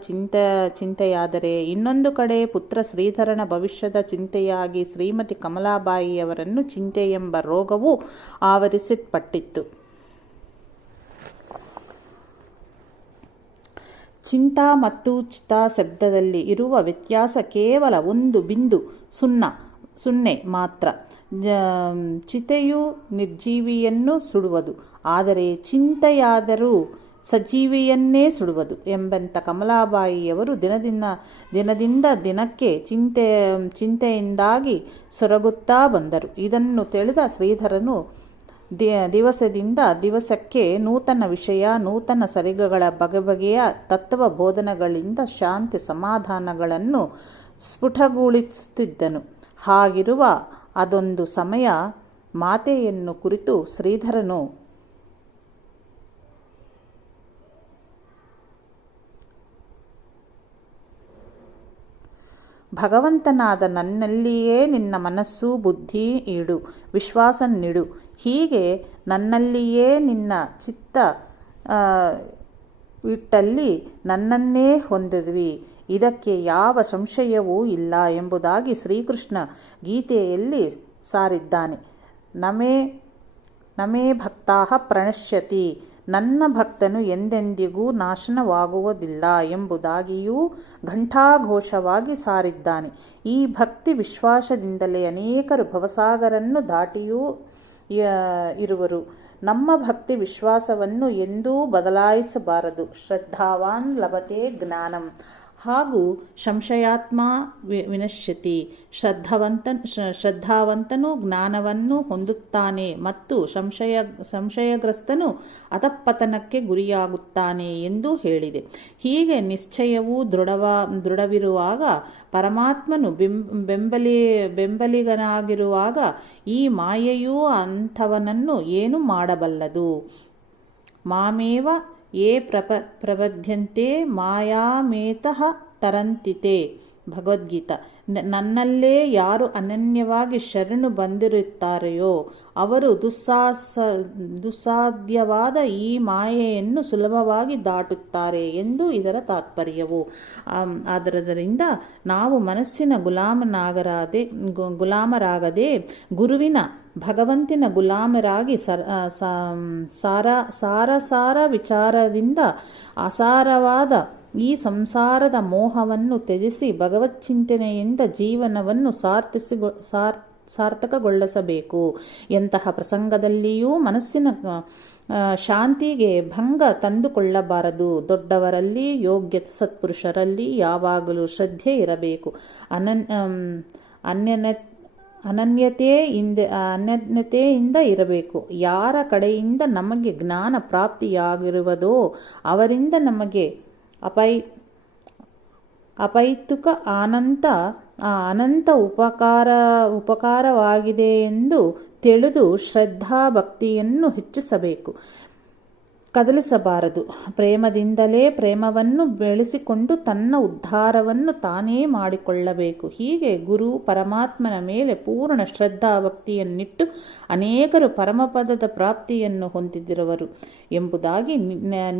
ಚಿಂತೆಯಾದರೆ ಇನ್ನೊಂದು ಕಡೆ ಪುತ್ರ ಶ್ರೀಧರನ ಭವಿಷ್ಯದ ಚಿಂತೆಯಾಗಿ ಶ್ರೀಮತಿ ಕಮಲಾಬಾಯಿಯವರನ್ನು ಚಿಂತೆಯೆಂಬ ರೋಗವು ಆವರಿಸಲ್ಪಟ್ಟಿತ್ತು. ಚಿಂತಾ ಮತ್ತು ಚಿತಾ ಶಬ್ದದಲ್ಲಿ ಇರುವ ವ್ಯತ್ಯಾಸ ಕೇವಲ ಒಂದು ಬಿಂದು ಸೊನ್ನೆ ಮಾತ್ರ. ಚಿತೆಯು ನಿರ್ಜೀವಿಯನ್ನು ಸುಡುವುದು, ಆದರೆ ಚಿಂತೆಯಾದರೂ ಸಜೀವಿಯನ್ನೇ ಸುಡುವುದು ಎಂಬಂತ ಕಮಲಾಬಾಯಿಯವರು ದಿನದಿಂದ ದಿನಕ್ಕೆ ಚಿಂತೆಯಿಂದಾಗಿ ಸೊರಗುತ್ತಾ ಬಂದರು. ಇದನ್ನು ತಿಳಿದ ಶ್ರೀಧರನು ದಿವಸದಿಂದ ದಿವಸಕ್ಕೆ ನೂತನ ವಿಷಯ, ನೂತನ ಸರಿಗಗಳ ಬಗೆಬಗೆಯ ತತ್ವ ಬೋಧನೆಗಳಿಂದ ಶಾಂತಿ ಸಮಾಧಾನಗಳನ್ನು ಸ್ಫುಟಗೊಳಿಸುತ್ತಿದ್ದನು. ಹಾಗಿರುವ ಅದೊಂದು ಸಮಯ ಮಾತೆಯನ್ನು ಕುರಿತು ಶ್ರೀಧರನು ಭಗವಂತನಾದ ನನ್ನಲ್ಲಿಯೇ ನಿನ್ನ ಮನಸ್ಸು ಬುದ್ಧಿ ಇಡು, ವಿಶ್ವಾಸ ನೀಡು. ಹೀಗೆ ನನ್ನಲ್ಲಿಯೇ ನಿನ್ನ ಚಿತ್ತ ಇಟ್ಟಲ್ಲಿ ನನ್ನನ್ನೇ ಹೊಂದಿದ್ವಿ. ಇದಕ್ಕೆ ಯಾವ ಸಂಶಯವೂ ಇಲ್ಲ ಎಂಬುದಾಗಿ ಶ್ರೀಕೃಷ್ಣ ಗೀತೆಯಲ್ಲಿ ಸಾರಿದ್ದಾನೆ. ನಮೇ ಭಕ್ತಾಃ ಪ್ರಣಶ್ಯತಿ, ನನ್ನ ಭಕ್ತನು ಎಂದೆಂದಿಗೂ ನಾಶನವಾಗುವುದಿಲ್ಲ ಎಂಬುದಾಗಿಯೂ ಘಂಟಾಘೋಷವಾಗಿ ಸಾರಿದ್ದಾನೆ. ಈ ಭಕ್ತಿ ವಿಶ್ವಾಸದಿಂದಲೇ ಅನೇಕರು ಭವಸಾಗರನ್ನು ದಾಟಿಯೂ ಇರುವರು. ನಮ್ಮ ಭಕ್ತಿ ವಿಶ್ವಾಸವನ್ನು ಎಂದೂ ಬದಲಾಯಿಸಬಾರದು. ಶ್ರದ್ಧಾವಾನ್ ಲಭತೆ ಜ್ಞಾನಂ ಹಾಗೂ ಸಂಶಯಾತ್ಮ ವಿನಶ್ಯತಿ. ಶ್ರದ್ಧಾವಂತನು ಜ್ಞಾನವನ್ನು ಹೊಂದುತ್ತಾನೆ ಮತ್ತು ಸಂಶಯಗ್ರಸ್ತನು ಅಧಃಪತನಕ್ಕೆ ಗುರಿಯಾಗುತ್ತಾನೆ ಎಂದು ಹೇಳಿದೆ. ಹೀಗೆ ನಿಶ್ಚಯವು ದೃಢವಿರುವಾಗ, ಪರಮಾತ್ಮನು ಬೆಂಬಲಿಗನಾಗಿರುವಾಗ ಈ ಮಾಯೆಯೂ ಅಂಥವನನ್ನು ಏನು ಮಾಡಬಲ್ಲದು. ಮಾಮೇವ ಯೇ ಪ್ರಪದ್ಯಂತೆ ಮಾಯಾಮೇತಃ ತರಂತಿತೆ. ಭಗವದ್ಗೀತಾ. ನನ್ನಲ್ಲೇ ಯಾರು ಅನನ್ಯವಾಗಿ ಶರಣು ಬಂದಿರುತ್ತಾರೆಯೋ ಅವರು ದುಸ್ಸಾಧ್ಯವಾದ ಈ ಮಾಯೆಯನ್ನು ಸುಲಭವಾಗಿ ದಾಟುತ್ತಾರೆ ಎಂದು ಇದರ ತಾತ್ಪರ್ಯವು. ಆದ್ದರಿಂದ ನಾವು ಮನಸ್ಸಿನ ಗುಲಾಮರಾಗದೆ ಗುರುವಿನ ಭಗವಂತನ ಗುಲಾಮರಾಗಿ ಸಾರ ವಿಚಾರದಿಂದ ಅಸಾರವಾದ ಈ ಸಂಸಾರದ ಮೋಹವನ್ನು ತ್ಯಜಿಸಿ ಭಗವಚ್ಚಿಂತನೆಯಿಂದ ಜೀವನವನ್ನು ಸಾರ್ಥಕಗೊಳಿಸಬೇಕು. ಎಂತಹ ಪ್ರಸಂಗದಲ್ಲಿಯೂ ಮನಸ್ಸಿನ ಶಾಂತಿಗೆ ಭಂಗ ತಂದುಕೊಳ್ಳಬಾರದು. ದೊಡ್ಡವರಲ್ಲಿ, ಯೋಗ್ಯ ಸತ್ಪುರುಷರಲ್ಲಿ ಯಾವಾಗಲೂ ಶ್ರದ್ಧೆ ಇರಬೇಕು. ಅನನ್ಯತೆಯಿಂದ ಇರಬೇಕು. ಯಾರ ಕಡೆಯಿಂದ ನಮಗೆ ಜ್ಞಾನ ಪ್ರಾಪ್ತಿಯಾಗಿರುವುದೋ ಅವರಿಂದ ನಮಗೆ ಅಪೈತುಕ ಅನಂತ ಉಪಕಾರವಾಗಿದೆ ಎಂದು ತಿಳಿದು ಶ್ರದ್ಧಾ ಭಕ್ತಿಯನ್ನು ಹೆಚ್ಚಿಸಬೇಕು, ಕದಲಿಸಬಾರದು. ಪ್ರೇಮದಿಂದಲೇ ಪ್ರೇಮವನ್ನು ಬೆಳೆಸಿಕೊಂಡು ತನ್ನ ಉದ್ಧಾರವನ್ನು ತಾನೇ ಮಾಡಿಕೊಳ್ಳಬೇಕು. ಹೀಗೆ ಗುರು ಪರಮಾತ್ಮನ ಮೇಲೆ ಪೂರ್ಣ ಶ್ರದ್ಧಾ ಭಕ್ತಿಯನ್ನಿಟ್ಟು ಅನೇಕರು ಪರಮಪದದ ಪ್ರಾಪ್ತಿಯನ್ನು ಹೊಂದಿದಿರುವರು ಎಂಬುದಾಗಿ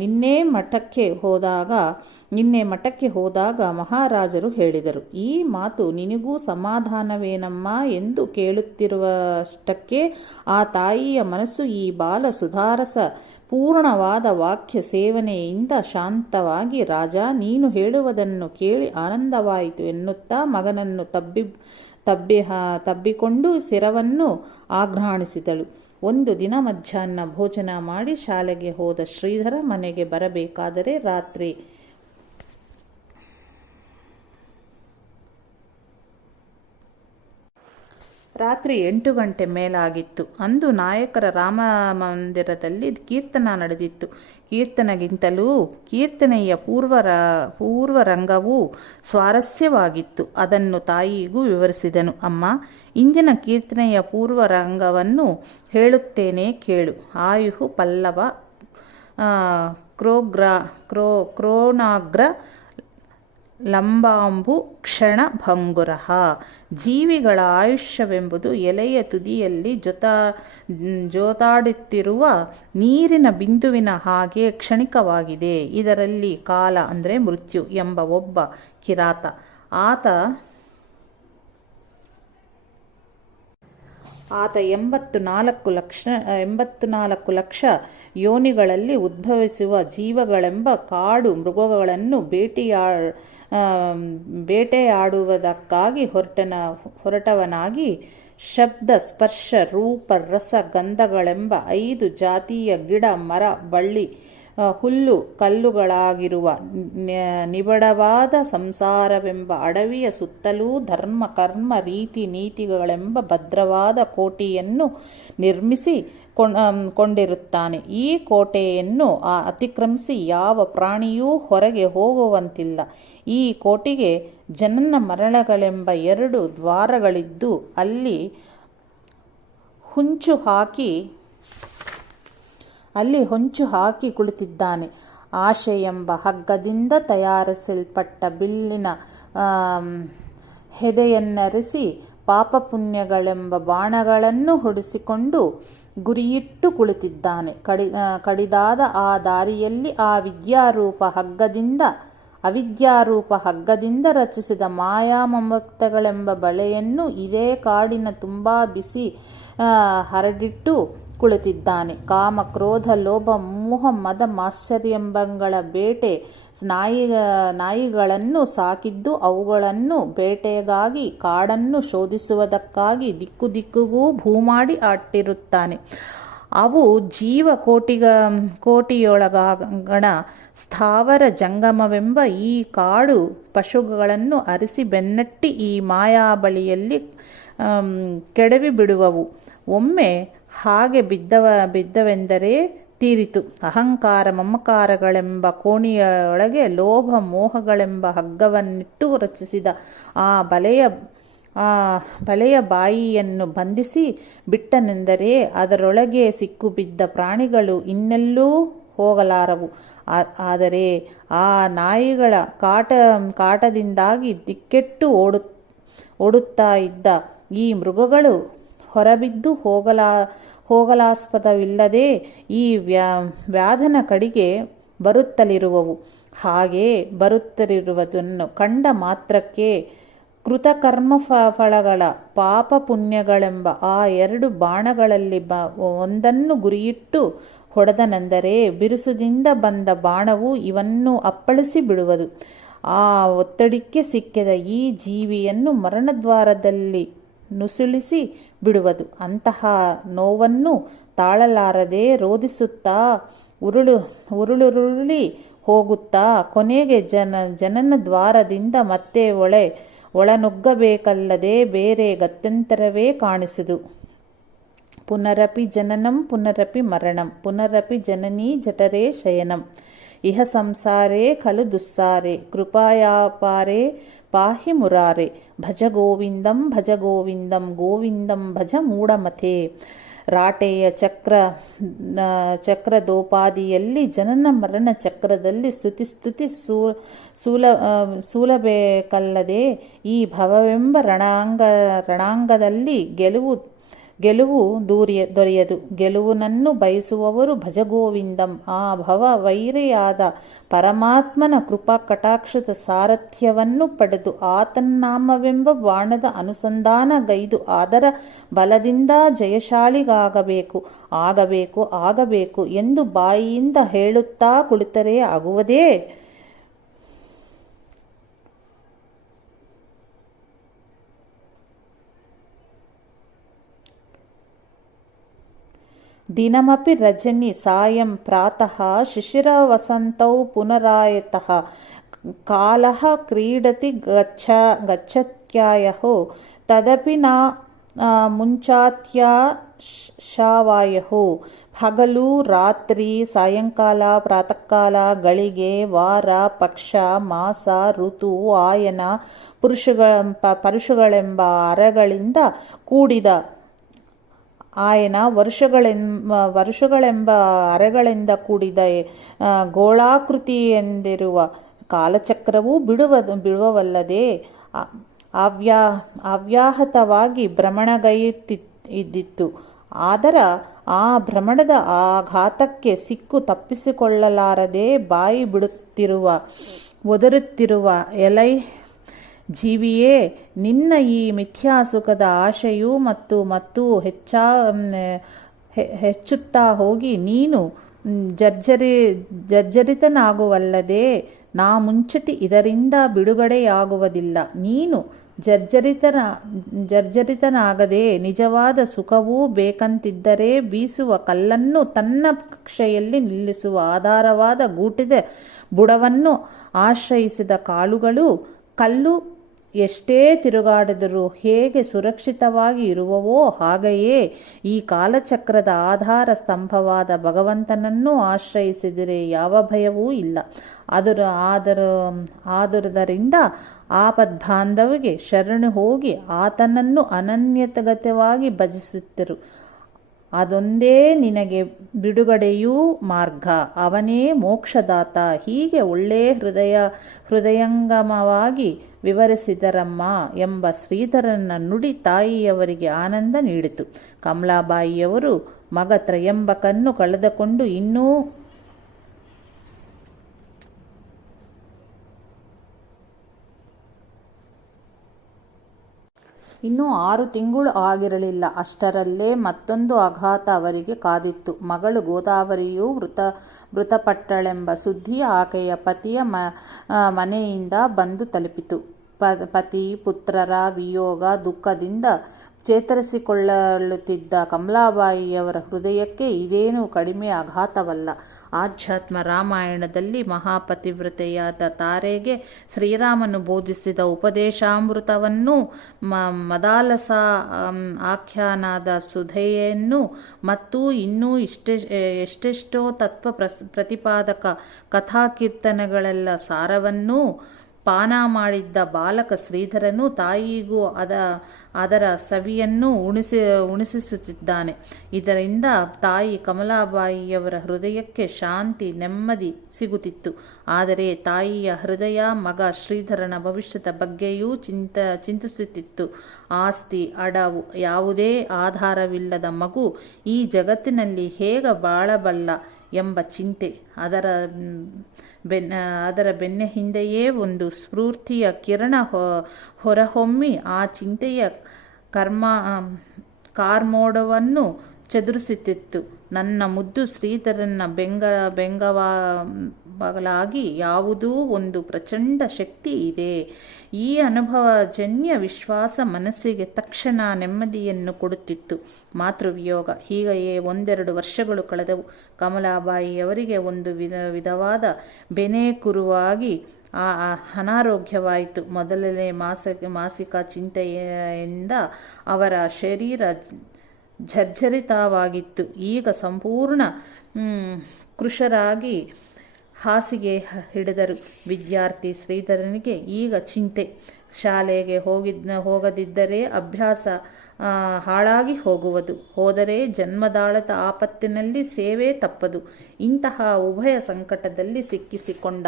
ನಿನ್ನೆ ಮಠಕ್ಕೆ ಹೋದಾಗ ಮಹಾರಾಜರು ಹೇಳಿದರು. ಈ ಮಾತು ನಿನಗೂ ಸಮಾಧಾನವೇನಮ್ಮ ಎಂದು ಕೇಳುತ್ತಿರುವಷ್ಟಕ್ಕೆ ಆ ತಾಯಿಯ ಮನಸ್ಸು ಈ ಬಾಲ ಸುಧಾರಸ ಪೂರ್ಣವಾದ ವಾಕ್ಯ ಸೇವನೆಯಿಂದ ಶಾಂತವಾಗಿ, ರಾಜ, ನೀನು ಹೇಳುವುದನ್ನು ಕೇಳಿ ಆನಂದವಾಯಿತು ಎನ್ನುತ್ತಾ ಮಗನನ್ನು ತಬ್ಬಿಕೊಂಡು ಶಿರವನ್ನು ಆಘ್ರಾಣಿಸಿದಳು. ಒಂದು ದಿನ ಮಧ್ಯಾಹ್ನ ಭೋಜನ ಮಾಡಿ ಶಾಲೆಗೆ ಹೋದ ಶ್ರೀಧರ ಮನೆಗೆ ಬರಬೇಕಾದರೆ ರಾತ್ರಿ 8 ಗಂಟೆ ಮೇಲಾಗಿತ್ತು. ಅಂದು ನಾಯಕರ ರಾಮಮಂದಿರದಲ್ಲಿ ಕೀರ್ತನ ನಡೆದಿತ್ತು. ಕೀರ್ತನೆಗಿಂತಲೂ ಕೀರ್ತನೆಯ ಪೂರ್ವರಂಗವು ಸ್ವಾರಸ್ಯವಾಗಿತ್ತು. ಅದನ್ನು ತಾಯಿಗೂ ವಿವರಿಸಿದನು. ಅಮ್ಮ, ಇಂದಿನ ಕೀರ್ತನೆಯ ಪೂರ್ವರಂಗವನ್ನು ಹೇಳುತ್ತೇನೆ ಕೇಳು. ಆಯುಹು ಪಲ್ಲವ ಕ್ರೋಣಾಗ್ರ ಲಂಬಾಂಬು ಕ್ಷಣ ಭಂಗುರಃ. ಜೀವಿಗಳ ಆಯುಷ್ಯವೆಂಬುದು ಎಲೆಯ ತುದಿಯಲ್ಲಿ ಜೋತಾಡುತ್ತಿರುವ ನೀರಿನ ಬಿಂದುವಿನ ಹಾಗೆ ಕ್ಷಣಿಕವಾಗಿದೆ. ಇದರಲ್ಲಿ ಕಾಲ ಅಂದರೆ ಮೃತ್ಯು ಎಂಬ ಒಬ್ಬ ಕಿರಾತ. ಆತ 84 ಲಕ್ಷ ಯೋನಿಗಳಲ್ಲಿ ಉದ್ಭವಿಸುವ ಜೀವಗಳೆಂಬ ಕಾಡು ಮೃಗಗಳನ್ನು ಬೇಟೆಯಾಡುವುದಕ್ಕಾಗಿ ಹೊರಟವನಾಗಿ ಶಬ್ದ, ಸ್ಪರ್ಶ, ರೂಪ, ರಸ, ಗಂಧಗಳೆಂಬ 5 ಜಾತಿಯ ಗಿಡ, ಮರ, ಬಳ್ಳಿ, ಹುಲ್ಲು ಕಲ್ಲುಗಳಾಗಿರುವ ನಿಬಿಡವಾದ ಸಂಸಾರವೆಂಬ ಅಡವಿಯ ಸುತ್ತಲೂ ಧರ್ಮ, ಕರ್ಮ, ರೀತಿ, ನೀತಿಗಳೆಂಬ ಭದ್ರವಾದ ಕೋಟೆಯನ್ನು ನಿರ್ಮಿಸಿ ಕೊಂಡಿರುತ್ತಾನೆ. ಈ ಕೋಟೆಯನ್ನು ಅತಿಕ್ರಮಿಸಿ ಯಾವ ಪ್ರಾಣಿಯೂ ಹೊರಗೆ ಹೋಗುವಂತಿಲ್ಲ. ಈ ಕೋಟೆಗೆ ಜನನ ಮರಣಗಳೆಂಬ 2 ದ್ವಾರಗಳಿದ್ದು ಅಲ್ಲಿ ಹೊಂಚು ಹಾಕಿ ಕುಳಿತಿದ್ದಾನೆ. ಆಶೆ ಎಂಬ ಹಗ್ಗದಿಂದ ತಯಾರಿಸಲ್ಪಟ್ಟ ಬಿಲ್ಲಿನ ಹೆದೆಯನ್ನರಿಸಿ ಪಾಪ ಪುಣ್ಯಗಳೆಂಬ ಬಾಣಗಳನ್ನು ಹೊಡಿಸಿಕೊಂಡು ಗುರಿಯಿಟ್ಟು ಕುಳಿತಿದ್ದಾನೆ. ಕಡಿದಾದ ಆ ದಾರಿಯಲ್ಲಿ ಅವಿದ್ಯಾರೂಪ ಹಗ್ಗದಿಂದ ರಚಿಸಿದ ಮಾಯಾಮಮಕ್ತಗಳೆಂಬ ಬಳೆಯನ್ನು ಇದೇ ಕಾಡಿನ ತುಂಬಾ ಬಿಸಿ ಹರಡಿಟ್ಟು ಕುಳಿತಿದ್ದಾನೆ. ಕಾಮ, ಕ್ರೋಧ, ಲೋಭ, ಮೋಹ, ಮದ, ಮಾತ್ಸರ್ಯೆಂಬಗಳ ಬೇಟೆ ನಾಯಿಗಳನ್ನು ಸಾಕಿದ್ದು ಅವುಗಳನ್ನು ಬೇಟೆಗಾಗಿ ಕಾಡನ್ನು ಶೋಧಿಸುವುದಕ್ಕಾಗಿ ದಿಕ್ಕು ದಿಕ್ಕಿಗೂ ಭೂಮಾಡಿ ಅಟ್ಟಿರುತ್ತಾನೆ. ಅವು ಜೀವ ಕೋಟಿಯೊಳಗಣ ಸ್ಥಾವರ ಜಂಗಮವೆಂಬ ಈ ಕಾಡು ಪಶುಗಳನ್ನು ಅರಿಸಿ ಬೆನ್ನಟ್ಟಿ ಈ ಮಾಯಾಬಳಿಯಲ್ಲಿ ಕೆಡವಿ ಬಿಡುವವು. ಒಮ್ಮೆ ಹಾಗೆ ಬಿದ್ದವೆಂದರೆ ತೀರಿತು. ಅಹಂಕಾರ ಮಮಕಾರಗಳೆಂಬ ಕೋಣಿಯೊಳಗೆ ಲೋಭ ಮೋಹಗಳೆಂಬ ಹಗ್ಗವನ್ನಿಟ್ಟು ರಚಿಸಿದ ಆ ಬಲೆಯ ಬಾಯಿಯನ್ನು ಬಂಧಿಸಿ ಬಿಟ್ಟನೆಂದರೆ ಅದರೊಳಗೆ ಸಿಕ್ಕುಬಿದ್ದ ಪ್ರಾಣಿಗಳು ಇನ್ನೆಲ್ಲೂ ಹೋಗಲಾರವು. ಆದರೆ ಆ ನಾಯಿಗಳ ಕಾಟದಿಂದಾಗಿ ದಿಕ್ಕೆಟ್ಟು ಓಡುತ್ತಾ ಇದ್ದ ಈ ಮೃಗಗಳು ಹೊರಬಿದ್ದು ಹೋಗಲಾಸ್ಪದವಿಲ್ಲದೆ ಈ ವ್ಯಾಧನ ಕಡೆಗೆ ಬರುತ್ತಲಿರುವವು. ಹಾಗೆ ಬರುತ್ತಲಿರುವುದನ್ನು ಕಂಡ ಮಾತ್ರಕ್ಕೆ ಕೃತಕರ್ಮ ಫಲಗಳ ಪಾಪ ಪುಣ್ಯಗಳೆಂಬ ಆ 2 ಬಾಣಗಳಲ್ಲಿ ಒಂದನ್ನು ಗುರಿಯಿಟ್ಟು ಹೊಡೆದನೆಂದರೆ ಬಿರುಸುದಿಂದ ಬಂದ ಬಾಣವು ಇವನ್ನು ಅಪ್ಪಳಿಸಿ ಬಿಡುವುದು. ಆ ಒತ್ತಡಕ್ಕೆ ಸಿಕ್ಕಿದ ಈ ಜೀವಿಯನ್ನು ಮರಣದ್ವಾರದಲ್ಲಿ ನುಸುಳಿಸಿ ಬಿಡುವುದು. ಅಂತಹ ನೋವನ್ನು ತಾಳಲಾರದೆ ರೋಧಿಸುತ್ತಾ ಉರುಳುರುಳಿ ಹೋಗುತ್ತಾ ಕೊನೆಗೆ ಜನನ ದ್ವಾರದಿಂದ ಮತ್ತೆ ಒಳನುಗ್ಗಬೇಕಲ್ಲದೆ ಬೇರೆ ಗತ್ಯಂತರವೇ ಕಾಣಿಸುವುದು. ಪುನರಪಿ ಜನನಂ ಪುನರಪಿ ಮರಣಂ ಪುನರಪಿ ಜನನೀ ಜಠರೇ ಶಯನಂ ಇಹ ಸಂಸಾರೇ ಖಲು ದುಸ್ಸಾರೆ ಕೃಪಾಯಾಪಾರೆ ಪಾಹಿ ಮುರಾರೆ ಭಜ ಗೋವಿಂದಂ ಗೋವಿಂದಂ ಭಜ ಮೂಢಮತೆ. ರಾಟೆಯ ಚಕ್ರದೋಪಾದಿಯಲ್ಲಿ ಜನನ ಮರಣ ಚಕ್ರದಲ್ಲಿ ಸ್ತುತಿ ಸೂಲಬೇಕಲ್ಲದೆ ಈ ಭವವೆಂಬ ರಣಾಂಗದಲ್ಲಿ ಗೆಲುವು ದೊರೆಯದು. ಗೆಲುವನನ್ನು ಬಯಸುವವರು ಭಜಗೋವಿಂದಂ ಆ ಭವ ವೈರಿಯಾದ ಪರಮಾತ್ಮನ ಕೃಪಾ ಕಟಾಕ್ಷದ ಸಾರಥ್ಯವನ್ನು ಪಡೆದು ಆತನ್ನಾಮವೆಂಬ ಬಾಣದ ಅನುಸಂಧಾನಗೈದು ಅದರ ಬಲದಿಂದ ಜಯಶಾಲಿಗಾಗಬೇಕು ಎಂದು ಬಾಯಿಯಿಂದ ಹೇಳುತ್ತಾ ಕುಳಿತರೆ ಆಗುವುದೇ? ದಿನಮಪಿ ರಜನಿ ಸಾಯಂ ಪ್ರಾತಃ ಶಿಶಿರವಸಂತೌ ಪುನರಾಯತಃ ಕಾಲಃ ಕ್ರೀಡತಿ ಗಚ್ಚತ್ಯಾಯಃ ತದಪಿ ನ ಮುಂಚಾತ್ಯಾಶಾವಾಯಃ. ಹಗಲು ರಾತ್ರಿ ಸಾಯಂಕಾಲ ಪ್ರಾತಃಕಾಲ ಗಳಿಗೆ ವಾರ ಪಕ್ಷ ಮಾಸ ಋತು ಆಯನ ಪರುಷಗಳೆಂಬ ಅರಗಳಿಂದ ಕೂಡಿದ ಆಯನ ವರ್ಷಗಳೆಂಬ ಅರೆಗಳಿಂದ ಕೂಡಿದ ಗೋಳಾಕೃತಿಯೆಂದಿರುವ ಕಾಲಚಕ್ರವೂ ಬಿಡುವವಲ್ಲದೆ ಅವ್ಯಾಹತವಾಗಿ ಭ್ರಮಣಗೈಯುತ್ತಿದ್ದಿತು. ಆದರ ಆ ಭ್ರಮಣದ ಆಘಾತಕ್ಕೆ ಸಿಕ್ಕು ತಪ್ಪಿಸಿಕೊಳ್ಳಲಾರದೆ ಬಾಯಿ ಒದರುತ್ತಿರುವ ಎಲೈ ಜೀವಿಯೇ, ನಿನ್ನ ಈ ಮಿಥ್ಯಾಸುಖದ ಆಶೆಯು ಮತ್ತು ಹೆಚ್ಚುತ್ತಾ ಹೋಗಿ ನೀನು ಜರ್ಜರಿತನಾಗುವಲ್ಲದೆ ನಾ ಮುಂಚತಿ ಇದರಿಂದ ಬಿಡುಗಡೆಯಾಗುವುದಿಲ್ಲ. ನೀನು ಜರ್ಜರಿತನಾಗದೆ ನಿಜವಾದ ಸುಖವೂ ಬೇಕಂತಿದ್ದರೆ ಬೀಸುವ ಕಲ್ಲನ್ನು ತನ್ನ ಕಕ್ಷೆಯಲ್ಲಿ ನಿಲ್ಲಿಸುವ ಆಧಾರವಾದ ಗೂಟಿದ ಬುಡವನ್ನು ಆಶ್ರಯಿಸಿದ ಕಲ್ಲು ಎಷ್ಟೇ ತಿರುಗಾಡಿದರೂ ಹೇಗೆ ಸುರಕ್ಷಿತವಾಗಿ ಇರುವವೋ ಹಾಗೆಯೇ ಈ ಕಾಲಚಕ್ರದ ಆಧಾರ ಸ್ತಂಭವಾದ ಭಗವಂತನನ್ನು ಆಶ್ರಯಿಸಿದರೆ ಯಾವ ಭಯವೂ ಇಲ್ಲ. ಆದುದರಿಂದ ಆಪದ್ಬಾಂಧವಿಗೆ ಶರಣು ಹೋಗಿ ಆತನನ್ನು ಅನನ್ಯತಗತವಾಗಿ ಭಜಿಸುತ್ತಿರು. ಅದೊಂದೇ ನಿನಗೆ ಬಿಡುಗಡೆಯೂ ಮಾರ್ಗ. ಅವನೇ ಮೋಕ್ಷದಾತ. ಹೀಗೆ ಒಳ್ಳೆ ಹೃದಯಂಗಮವಾಗಿ ವಿವರಿಸಿದರಮ್ಮ ಎಂಬ ಶ್ರೀಧರನ ನುಡಿ ತಾಯಿಯವರಿಗೆ ಆನಂದ ನೀಡಿತು. ಕಮಲಾಬಾಯಿಯವರು ಮಗ ತ್ರಯಂಬಕನ್ನು ಕಳೆದುಕೊಂಡು ಇನ್ನೂ 6 ತಿಂಗಳು ಆಗಿರಲಿಲ್ಲ. ಅಷ್ಟರಲ್ಲೇ ಮತ್ತೊಂದು ಆಘಾತ ಅವರಿಗೆ ಕಾದಿತ್ತು. ಮಗಳು ಗೋದಾವರಿಯು ಮೃತಪಟ್ಟಳೆಂಬ ಸುದ್ದಿ ಆಕೆಯ ಪತಿಯ ಮನೆಯಿಂದ ಬಂದು ತಲುಪಿತು. ಪತಿ ಪುತ್ರರ ವಿಯೋಗ ದುಃಖದಿಂದ ಚೇತರಿಸಿಕೊಳ್ಳುತ್ತಿದ್ದ ಕಮಲಾಬಾಯಿಯವರ ಹೃದಯಕ್ಕೆ ಇದೇನು ಕಡಿಮೆ ಆಘಾತವಲ್ಲ. ಆಧ್ಯಾತ್ಮ ರಾಮಾಯಣದಲ್ಲಿ ಮಹಾಪತಿವ್ರತೆಯಾದ ತಾರೆಗೆ ಶ್ರೀರಾಮನು ಬೋಧಿಸಿದ ಉಪದೇಶಾಮೃತವನ್ನೂ ಮದಾಲಸ ಆಖ್ಯಾನಾದ ಸುಧೆಯನ್ನು ಮತ್ತು ಇನ್ನೂ ಎಷ್ಟೆಷ್ಟೋ ತತ್ವ ಪ್ರತಿಪಾದಕ ಕಥಾಕೀರ್ತನೆಗಳೆಲ್ಲ ಸಾರವನ್ನೂ ಪಾನ ಮಾಡಿದ್ದ ಬಾಲಕ ಶ್ರೀಧರನು ತಾಯಿಗೂ ಅದರ ಸವಿಯನ್ನು ಉಣಿಸುತ್ತಿದ್ದಾನೆ. ಇದರಿಂದ ತಾಯಿ ಕಮಲಾಬಾಯಿಯವರ ಹೃದಯಕ್ಕೆ ಶಾಂತಿ, ನೆಮ್ಮದಿ ಸಿಗುತ್ತಿತ್ತು. ಆದರೆ ತಾಯಿಯ ಹೃದಯ ಮಗ ಶ್ರೀಧರನ ಭವಿಷ್ಯದ ಬಗ್ಗೆಯೂ ಚಿಂತಿಸುತ್ತಿತ್ತು. ಆಸ್ತಿ, ಅಡವು, ಯಾವುದೇ ಆಧಾರವಿಲ್ಲದ ಮಗು ಈ ಜಗತ್ತಿನಲ್ಲಿ ಹೇಗೆ ಬಾಳಬಲ್ಲ ಎಂಬ ಚಿಂತೆ. ಅದರ ಬೆನ್ನ ಹಿಂದೆಯೇ ಒಂದು ಸ್ಫೂರ್ತಿಯ ಕಿರಣ ಹೊರಹೊಮ್ಮಿ ಆ ಚಿಂತೆಯ ಕಾರ್ಮೋಡವನ್ನು ಚದುರಿಸುತ್ತಿತ್ತು. ನನ್ನ ಮುದ್ದು ಶ್ರೀಧರನ ಬೆಂಗವಾಗಲಾಗಿ ಯಾವುದೋ ಒಂದು ಪ್ರಚಂಡ ಶಕ್ತಿ ಇದೆ. ಈ ಅನುಭವಜನ್ಯ ವಿಶ್ವಾಸ ಮನಸ್ಸಿಗೆ ತಕ್ಷಣ ನೆಮ್ಮದಿಯನ್ನು ಕೊಡುತ್ತಿತ್ತು. ಮಾತೃವಿಯೋಗ. ಹೀಗೆಯೇ 1-2 ವರ್ಷಗಳು ಕಳೆದವು. ಕಮಲಾಬಾಯಿಯವರಿಗೆ ಒಂದು ವಿಧವಾದ ಬೆನೆಕುರುವಾಗಿ ಅನಾರೋಗ್ಯವಾಯಿತು. ಮೊದಲನೇ ಮಾಸಿಕ ಚಿಂತೆಯಿಂದ ಅವರ ಶರೀರ ಜರ್ಜರಿತವಾಗಿತ್ತು. ಈಗ ಸಂಪೂರ್ಣ ಕೃಶರಾಗಿ ಹಾಸಿಗೆ ಹಿಡಿದರು. ವಿದ್ಯಾರ್ಥಿ ಶ್ರೀಧರನಿಗೆ ಈಗ ಚಿಂತೆ. ಶಾಲೆಗೆ ಹೋಗದಿದ್ದರೆ ಅಭ್ಯಾಸ ಹಾಳಾಗಿ ಹೋಗುವುದು. ಹೋದರೆ ಜನ್ಮದಾಳದ ಆಪತ್ತಿನಲ್ಲಿ ಸೇವೆ ತಪ್ಪದು. ಇಂತಹ ಉಭಯ ಸಂಕಟದಲ್ಲಿ ಸಿಕ್ಕಿಸಿಕೊಂಡ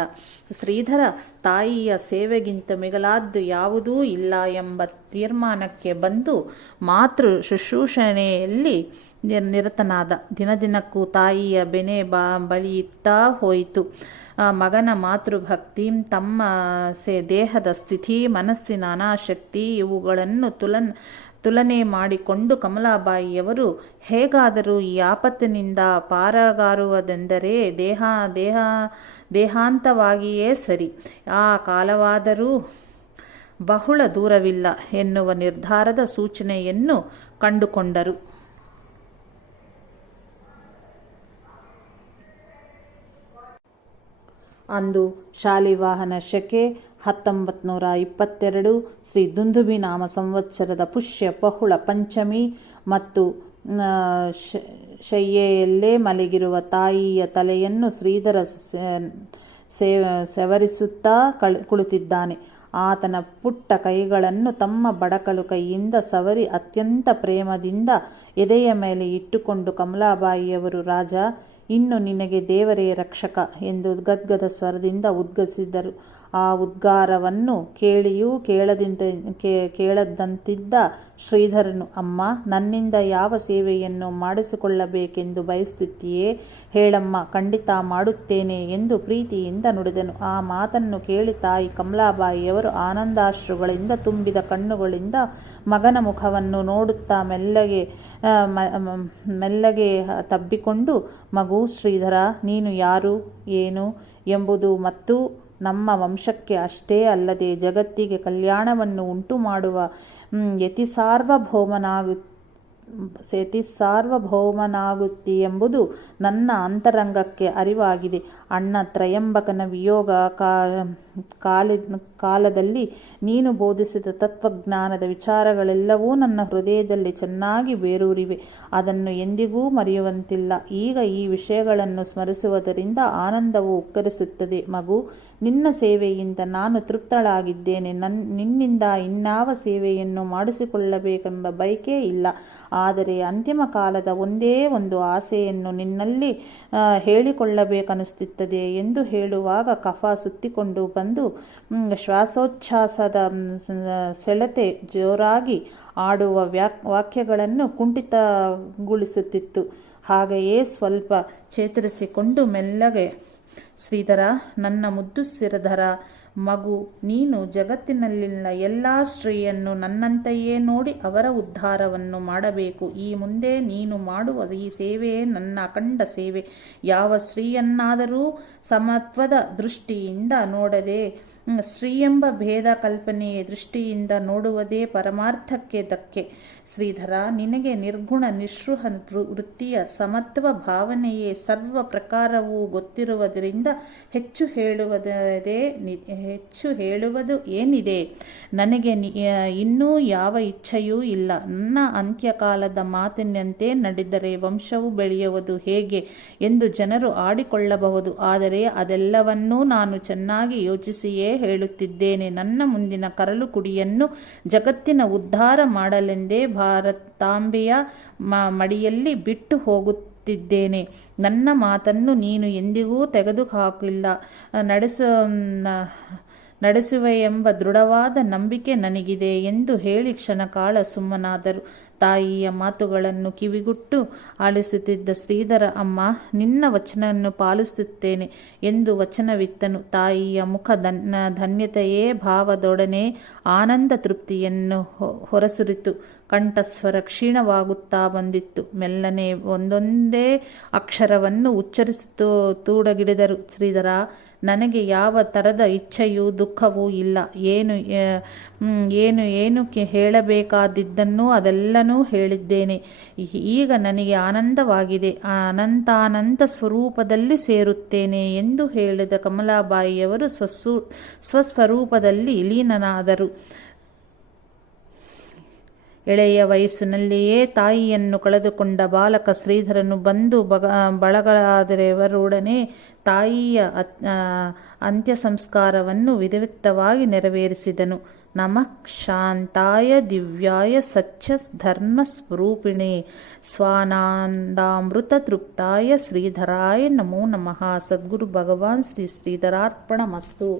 ಶ್ರೀಧರ ತಾಯಿಯ ಸೇವೆಗಿಂತ ಮಿಗಿಲಾದ್ದು ಯಾವುದೂ ಇಲ್ಲ ಎಂಬ ತೀರ್ಮಾನಕ್ಕೆ ಬಂದು ಮಾತೃ ಶುಶ್ರೂಷಣೆಯಲ್ಲಿ ನಿರತನಾದ. ದಿನದಿನಕ್ಕೂ ತಾಯಿಯ ಬೆನೆ ಬಳಿಯುತ್ತಾ ಹೋಯಿತು. ಮಗನ ಮಾತೃಭಕ್ತಿ, ತಮ್ಮ ದೇಹದ ಸ್ಥಿತಿ, ಮನಸ್ಸಿನ ಅನಾಸಕ್ತಿ ಇವುಗಳನ್ನು ತುಲನೆ ಮಾಡಿಕೊಂಡು ಕಮಲಾಬಾಯಿಯವರು ಹೇಗಾದರೂ ಈ ಆಪತ್ತಿನಿಂದ ಪಾರಾಗಾರುವುದೆಂದರೆ ದೇಹಾಂತವಾಗಿಯೇ ಸರಿ, ಆ ಕಾಲವಾದರೂ ಬಹಳ ದೂರವಿಲ್ಲ ಎನ್ನುವ ನಿರ್ಧಾರದ ಸೂಚನೆಯನ್ನು ಕಂಡುಕೊಂಡರು. ಅಂದು ಶಾಲಿವಾಹನ ಶಕೆ 1922 ಶ್ರೀ ದುಂದುಬಿ ನಾಮ ಸಂವತ್ಸರದ ಪುಷ್ಯ ಬಹುಳ ಪಂಚಮಿ ಮತ್ತು ಶಯ್ಯೆಯಲ್ಲೇ ಮಲಗಿರುವ ತಾಯಿಯ ತಲೆಯನ್ನು ಶ್ರೀಧರ ಸವರಿಸುತ್ತಾ ಕುಳಿತಿದ್ದಾನೆ. ಆತನ ಪುಟ್ಟ ಕೈಗಳನ್ನು ತಮ್ಮ ಬಡಕಲು ಕೈಯಿಂದ ಸವರಿ ಅತ್ಯಂತ ಪ್ರೇಮದಿಂದ ಎದೆಯ ಮೇಲೆ ಇಟ್ಟುಕೊಂಡು ಕಮಲಾಬಾಯಿಯವರು, ರಾಜ, ಇನ್ನು ನಿನಗೆ ದೇವರೇ ರಕ್ಷಕ ಎಂದು ಗದ್ಗದ ಸ್ವರದಿಂದ ಉದ್ಗಸಿದರು. ಆ ಉದ್ಗಾರವನ್ನು ಕೇಳಿಯೂ ಕೇಳದಂತಿದ್ದ ಶ್ರೀಧರನು, ಅಮ್ಮ, ನನ್ನಿಂದ ಯಾವ ಸೇವೆಯನ್ನು ಮಾಡಿಸಿಕೊಳ್ಳಬೇಕೆಂದು ಬಯಸುತ್ತೀಯೇ? ಹೇಳಮ್ಮ, ಖಂಡಿತ ಮಾಡುತ್ತೇನೆ ಎಂದು ಪ್ರೀತಿಯಿಂದ ನುಡಿದನು. ಆ ಮಾತನ್ನು ಕೇಳಿ ತಾಯಿ ಕಮಲಾಬಾಯಿಯವರು ಆನಂದಾಶ್ರುಗಳಿಂದ ತುಂಬಿದ ಕಣ್ಣುಗಳಿಂದ ಮಗನ ಮುಖವನ್ನು ನೋಡುತ್ತಾ ಮೆಲ್ಲಗೆ ತಬ್ಬಿಕೊಂಡು, ಮಗು ಶ್ರೀಧರ, ನೀನು ಯಾರು, ಏನು ಎಂಬುದು ಮತ್ತು ನಮ್ಮ ವಂಶಕ್ಕೆ ಅಷ್ಟೇ ಅಲ್ಲದೆ ಜಗತ್ತಿಗೆ ಕಲ್ಯಾಣವನ್ನು ಉಂಟು ಮಾಡುವ ಯತಿ ಸಾರ್ವಭೌಮನಾಗುತ್ತೀಯೆಂಬುದು ನನ್ನ ಅಂತರಂಗಕ್ಕೆ ಅರಿವಾಗಿದೆ. ಅಣ್ಣ ತ್ರಯಂಬಕನ ವಿಯೋಗ ಕಾಲದಲ್ಲಿ ನೀನು ಬೋಧಿಸಿದ ತತ್ವಜ್ಞಾನದ ವಿಚಾರಗಳೆಲ್ಲವೂ ನನ್ನ ಹೃದಯದಲ್ಲಿ ಚೆನ್ನಾಗಿ ಬೇರೂರಿವೆ. ಅದನ್ನು ಎಂದಿಗೂ ಮರೆಯುವಂತಿಲ್ಲ. ಈಗ ಈ ವಿಷಯಗಳನ್ನು ಸ್ಮರಿಸುವುದರಿಂದ ಆನಂದವು ಉಕ್ಕರಿಸುತ್ತದೆ. ಮಗು, ನಿನ್ನ ಸೇವೆಯಿಂದ ನಾನು ತೃಪ್ತಳಾಗಿದ್ದೇನೆ. ನಿನ್ನಿಂದ ಇನ್ಯಾವ ಸೇವೆಯನ್ನು ಮಾಡಿಸಿಕೊಳ್ಳಬೇಕೆಂಬ ಬಯಕೆ ಇಲ್ಲ. ಆದರೆ ಅಂತಿಮ ಕಾಲದ ಒಂದೇ ಒಂದು ಆಸೆಯನ್ನು ನಿನ್ನಲ್ಲಿ ಹೇಳಿಕೊಳ್ಳಬೇಕನ್ನಿಸುತ್ತದೆ ಎಂದು ಹೇಳುವಾಗ ಕಫ ಸುತ್ತಿಕೊಂಡು ಬಂದು ಶ್ವಾಸೋಚ್ಛ್ವಾಸದ ಸೆಳೆತ ಜೋರಾಗಿ ಆಡುವ ವಾಕ್ಯಗಳನ್ನು ಕುಂಠಿತಗೊಳಿಸುತ್ತಿತ್ತು. ಹಾಗೆಯೇ ಸ್ವಲ್ಪ ಚೇತರಿಸಿಕೊಂಡು ಮೆಲ್ಲಗೆ, ಶ್ರೀಧರ, ನನ್ನ ಮುದ್ದು ಸಿರಧರ ಮಗು, ನೀನು ಜಗತ್ತಿನಲ್ಲಿನ ಎಲ್ಲ ಸ್ತ್ರೀಯನ್ನು ನನ್ನಂತೆಯೇ ನೋಡಿ ಅವರ ಉದ್ಧಾರವನ್ನು ಮಾಡಬೇಕು. ಈ ಮುಂದೆ ನೀನು ಮಾಡುವ ಈ ಸೇವೆಯೇ ನನ್ನ ಅಖಂಡ ಸೇವೆ. ಯಾವ ಸ್ತ್ರೀಯನ್ನಾದರೂ ಸಮತ್ವದ ದೃಷ್ಟಿಯಿಂದ ನೋಡದೆ ಶ್ರೀ ಎಂಬ ಭೇದ ಕಲ್ಪನೆಯ ದೃಷ್ಟಿಯಿಂದ ನೋಡುವುದೇ ಪರಮಾರ್ಥಕ್ಕೆ ಧಕ್ಕೆ. ಶ್ರೀಧರ, ನಿನಗೆ ನಿರ್ಗುಣ ನಿಸ್ಪೃಹ ವೃತ್ತಿಯ ಸಮತ್ವ ಭಾವನೆಯೇ ಸರ್ವ ಪ್ರಕಾರವೂ ಗೊತ್ತಿರುವುದರಿಂದ ಹೆಚ್ಚು ಹೇಳುವುದು ಏನಿದೆ? ನನಗೆ ಇನ್ನೂ ಯಾವ ಇಚ್ಛೆಯೂ ಇಲ್ಲ. ನನ್ನ ಅಂತ್ಯಕಾಲದ ಮಾತಿನಂತೆ ನಡೆದರೆ ವಂಶವು ಬೆಳೆಯುವುದು ಹೇಗೆ ಎಂದು ಜನರು ಆಡಿಕೊಳ್ಳಬಹುದು. ಆದರೆ ಅದೆಲ್ಲವನ್ನೂ ನಾನು ಚೆನ್ನಾಗಿ ಯೋಚಿಸಿಯೇ ಹೇಳುತ್ತಿದ್ದೇನೆ. ನನ್ನ ಮುಂದಿನ ಕರಳು ಕುಡಿಯನ್ನು ಜಗತ್ತಿನ ಉದ್ಧಾರ ಮಾಡಲೆಂದೇ ಭಾರತಾಂಬೆಯ ಮಡಿಯಲ್ಲಿ ಬಿಟ್ಟು ಹೋಗುತ್ತಿದ್ದೇನೆ. ನನ್ನ ಮಾತನ್ನು ನೀನು ಎಂದಿಗೂ ತೆಗೆದುಹಾಕಿಲ್ಲ, ನಡೆಸುವೆಯೆಂಬ ದೃಢವಾದ ನಂಬಿಕೆ ನನಗಿದೆ ಎಂದು ಹೇಳಿ ಕ್ಷಣಕಾಲ ಸುಮ್ಮನಾದರು. ತಾಯಿಯ ಮಾತುಗಳನ್ನು ಕಿವಿಗುಟ್ಟು ಆಲಿಸುತ್ತಿದ್ದ ಶ್ರೀಧರ, ಅಮ್ಮ, ನಿನ್ನ ವಚನವನ್ನು ಪಾಲಿಸುತ್ತೇನೆ ಎಂದು ವಚನವಿತ್ತನು. ತಾಯಿಯ ಮುಖ ಧನ್ಯತೆಯೇ ಭಾವದೊಡನೆ ಆನಂದ ತೃಪ್ತಿಯನ್ನು ಹೊರಸುರಿತು. ಕಂಠಸ್ವರ ಕ್ಷೀಣವಾಗುತ್ತಾ ಬಂದಿತ್ತು. ಮೆಲ್ಲನೆ ಒಂದೊಂದೇ ಅಕ್ಷರವನ್ನು ಉಚ್ಚರಿಸುತ್ತೂಡಗಿಡಿದರು. ಶ್ರೀಧರ, ನನಗೆ ಯಾವ ಥರದ ಇಚ್ಛೆಯೂ ದುಃಖವೂ ಇಲ್ಲ. ಏನು ಹೇಳಬೇಕಾದಿದ್ದನ್ನು ಅದೆಲ್ಲನೂ ಹೇಳಿದ್ದೇನೆ. ಈಗ ನನಗೆ ಆನಂದವಾಗಿದೆ. ಅನಂತಾನಂತ ಸ್ವರೂಪದಲ್ಲಿ ಸೇರುತ್ತೇನೆ ಎಂದು ಹೇಳಿದ ಕಮಲಾಬಾಯಿಯವರು ಸ್ವಸ್ವರೂಪದಲ್ಲಿ ಲೀನನಾದರು. ಎಳೆಯ ವಯಸ್ಸಿನಲ್ಲಿಯೇ ತಾಯಿಯನ್ನು ಕಳೆದುಕೊಂಡ ಬಾಲಕ ಶ್ರೀಧರನು ಬಂಧು ಬಳಗದವರೊಡನೆ ತಾಯಿಯ ಅಂತ್ಯ ಸಂಸ್ಕಾರವನ್ನು ವಿಧಿವತ್ತವಾಗಿ ನೆರವೇರಿಸಿದನು. ನಮಃ ಶಾಂತಾಯ ದಿವ್ಯಾಯ ಸಚ್ಯ ಧರ್ಮ ಸ್ವರೂಪಿಣೆ ಸ್ವಾನಂದಾಮೃತ ತೃಪ್ತಾಯ ಶ್ರೀಧರಾಯ ನಮೋ ನಮಃ. ಸದ್ಗುರು ಭಗವಾನ್ ಶ್ರೀ ಶ್ರೀಧರಾರ್ಪಣಮಸ್ತು.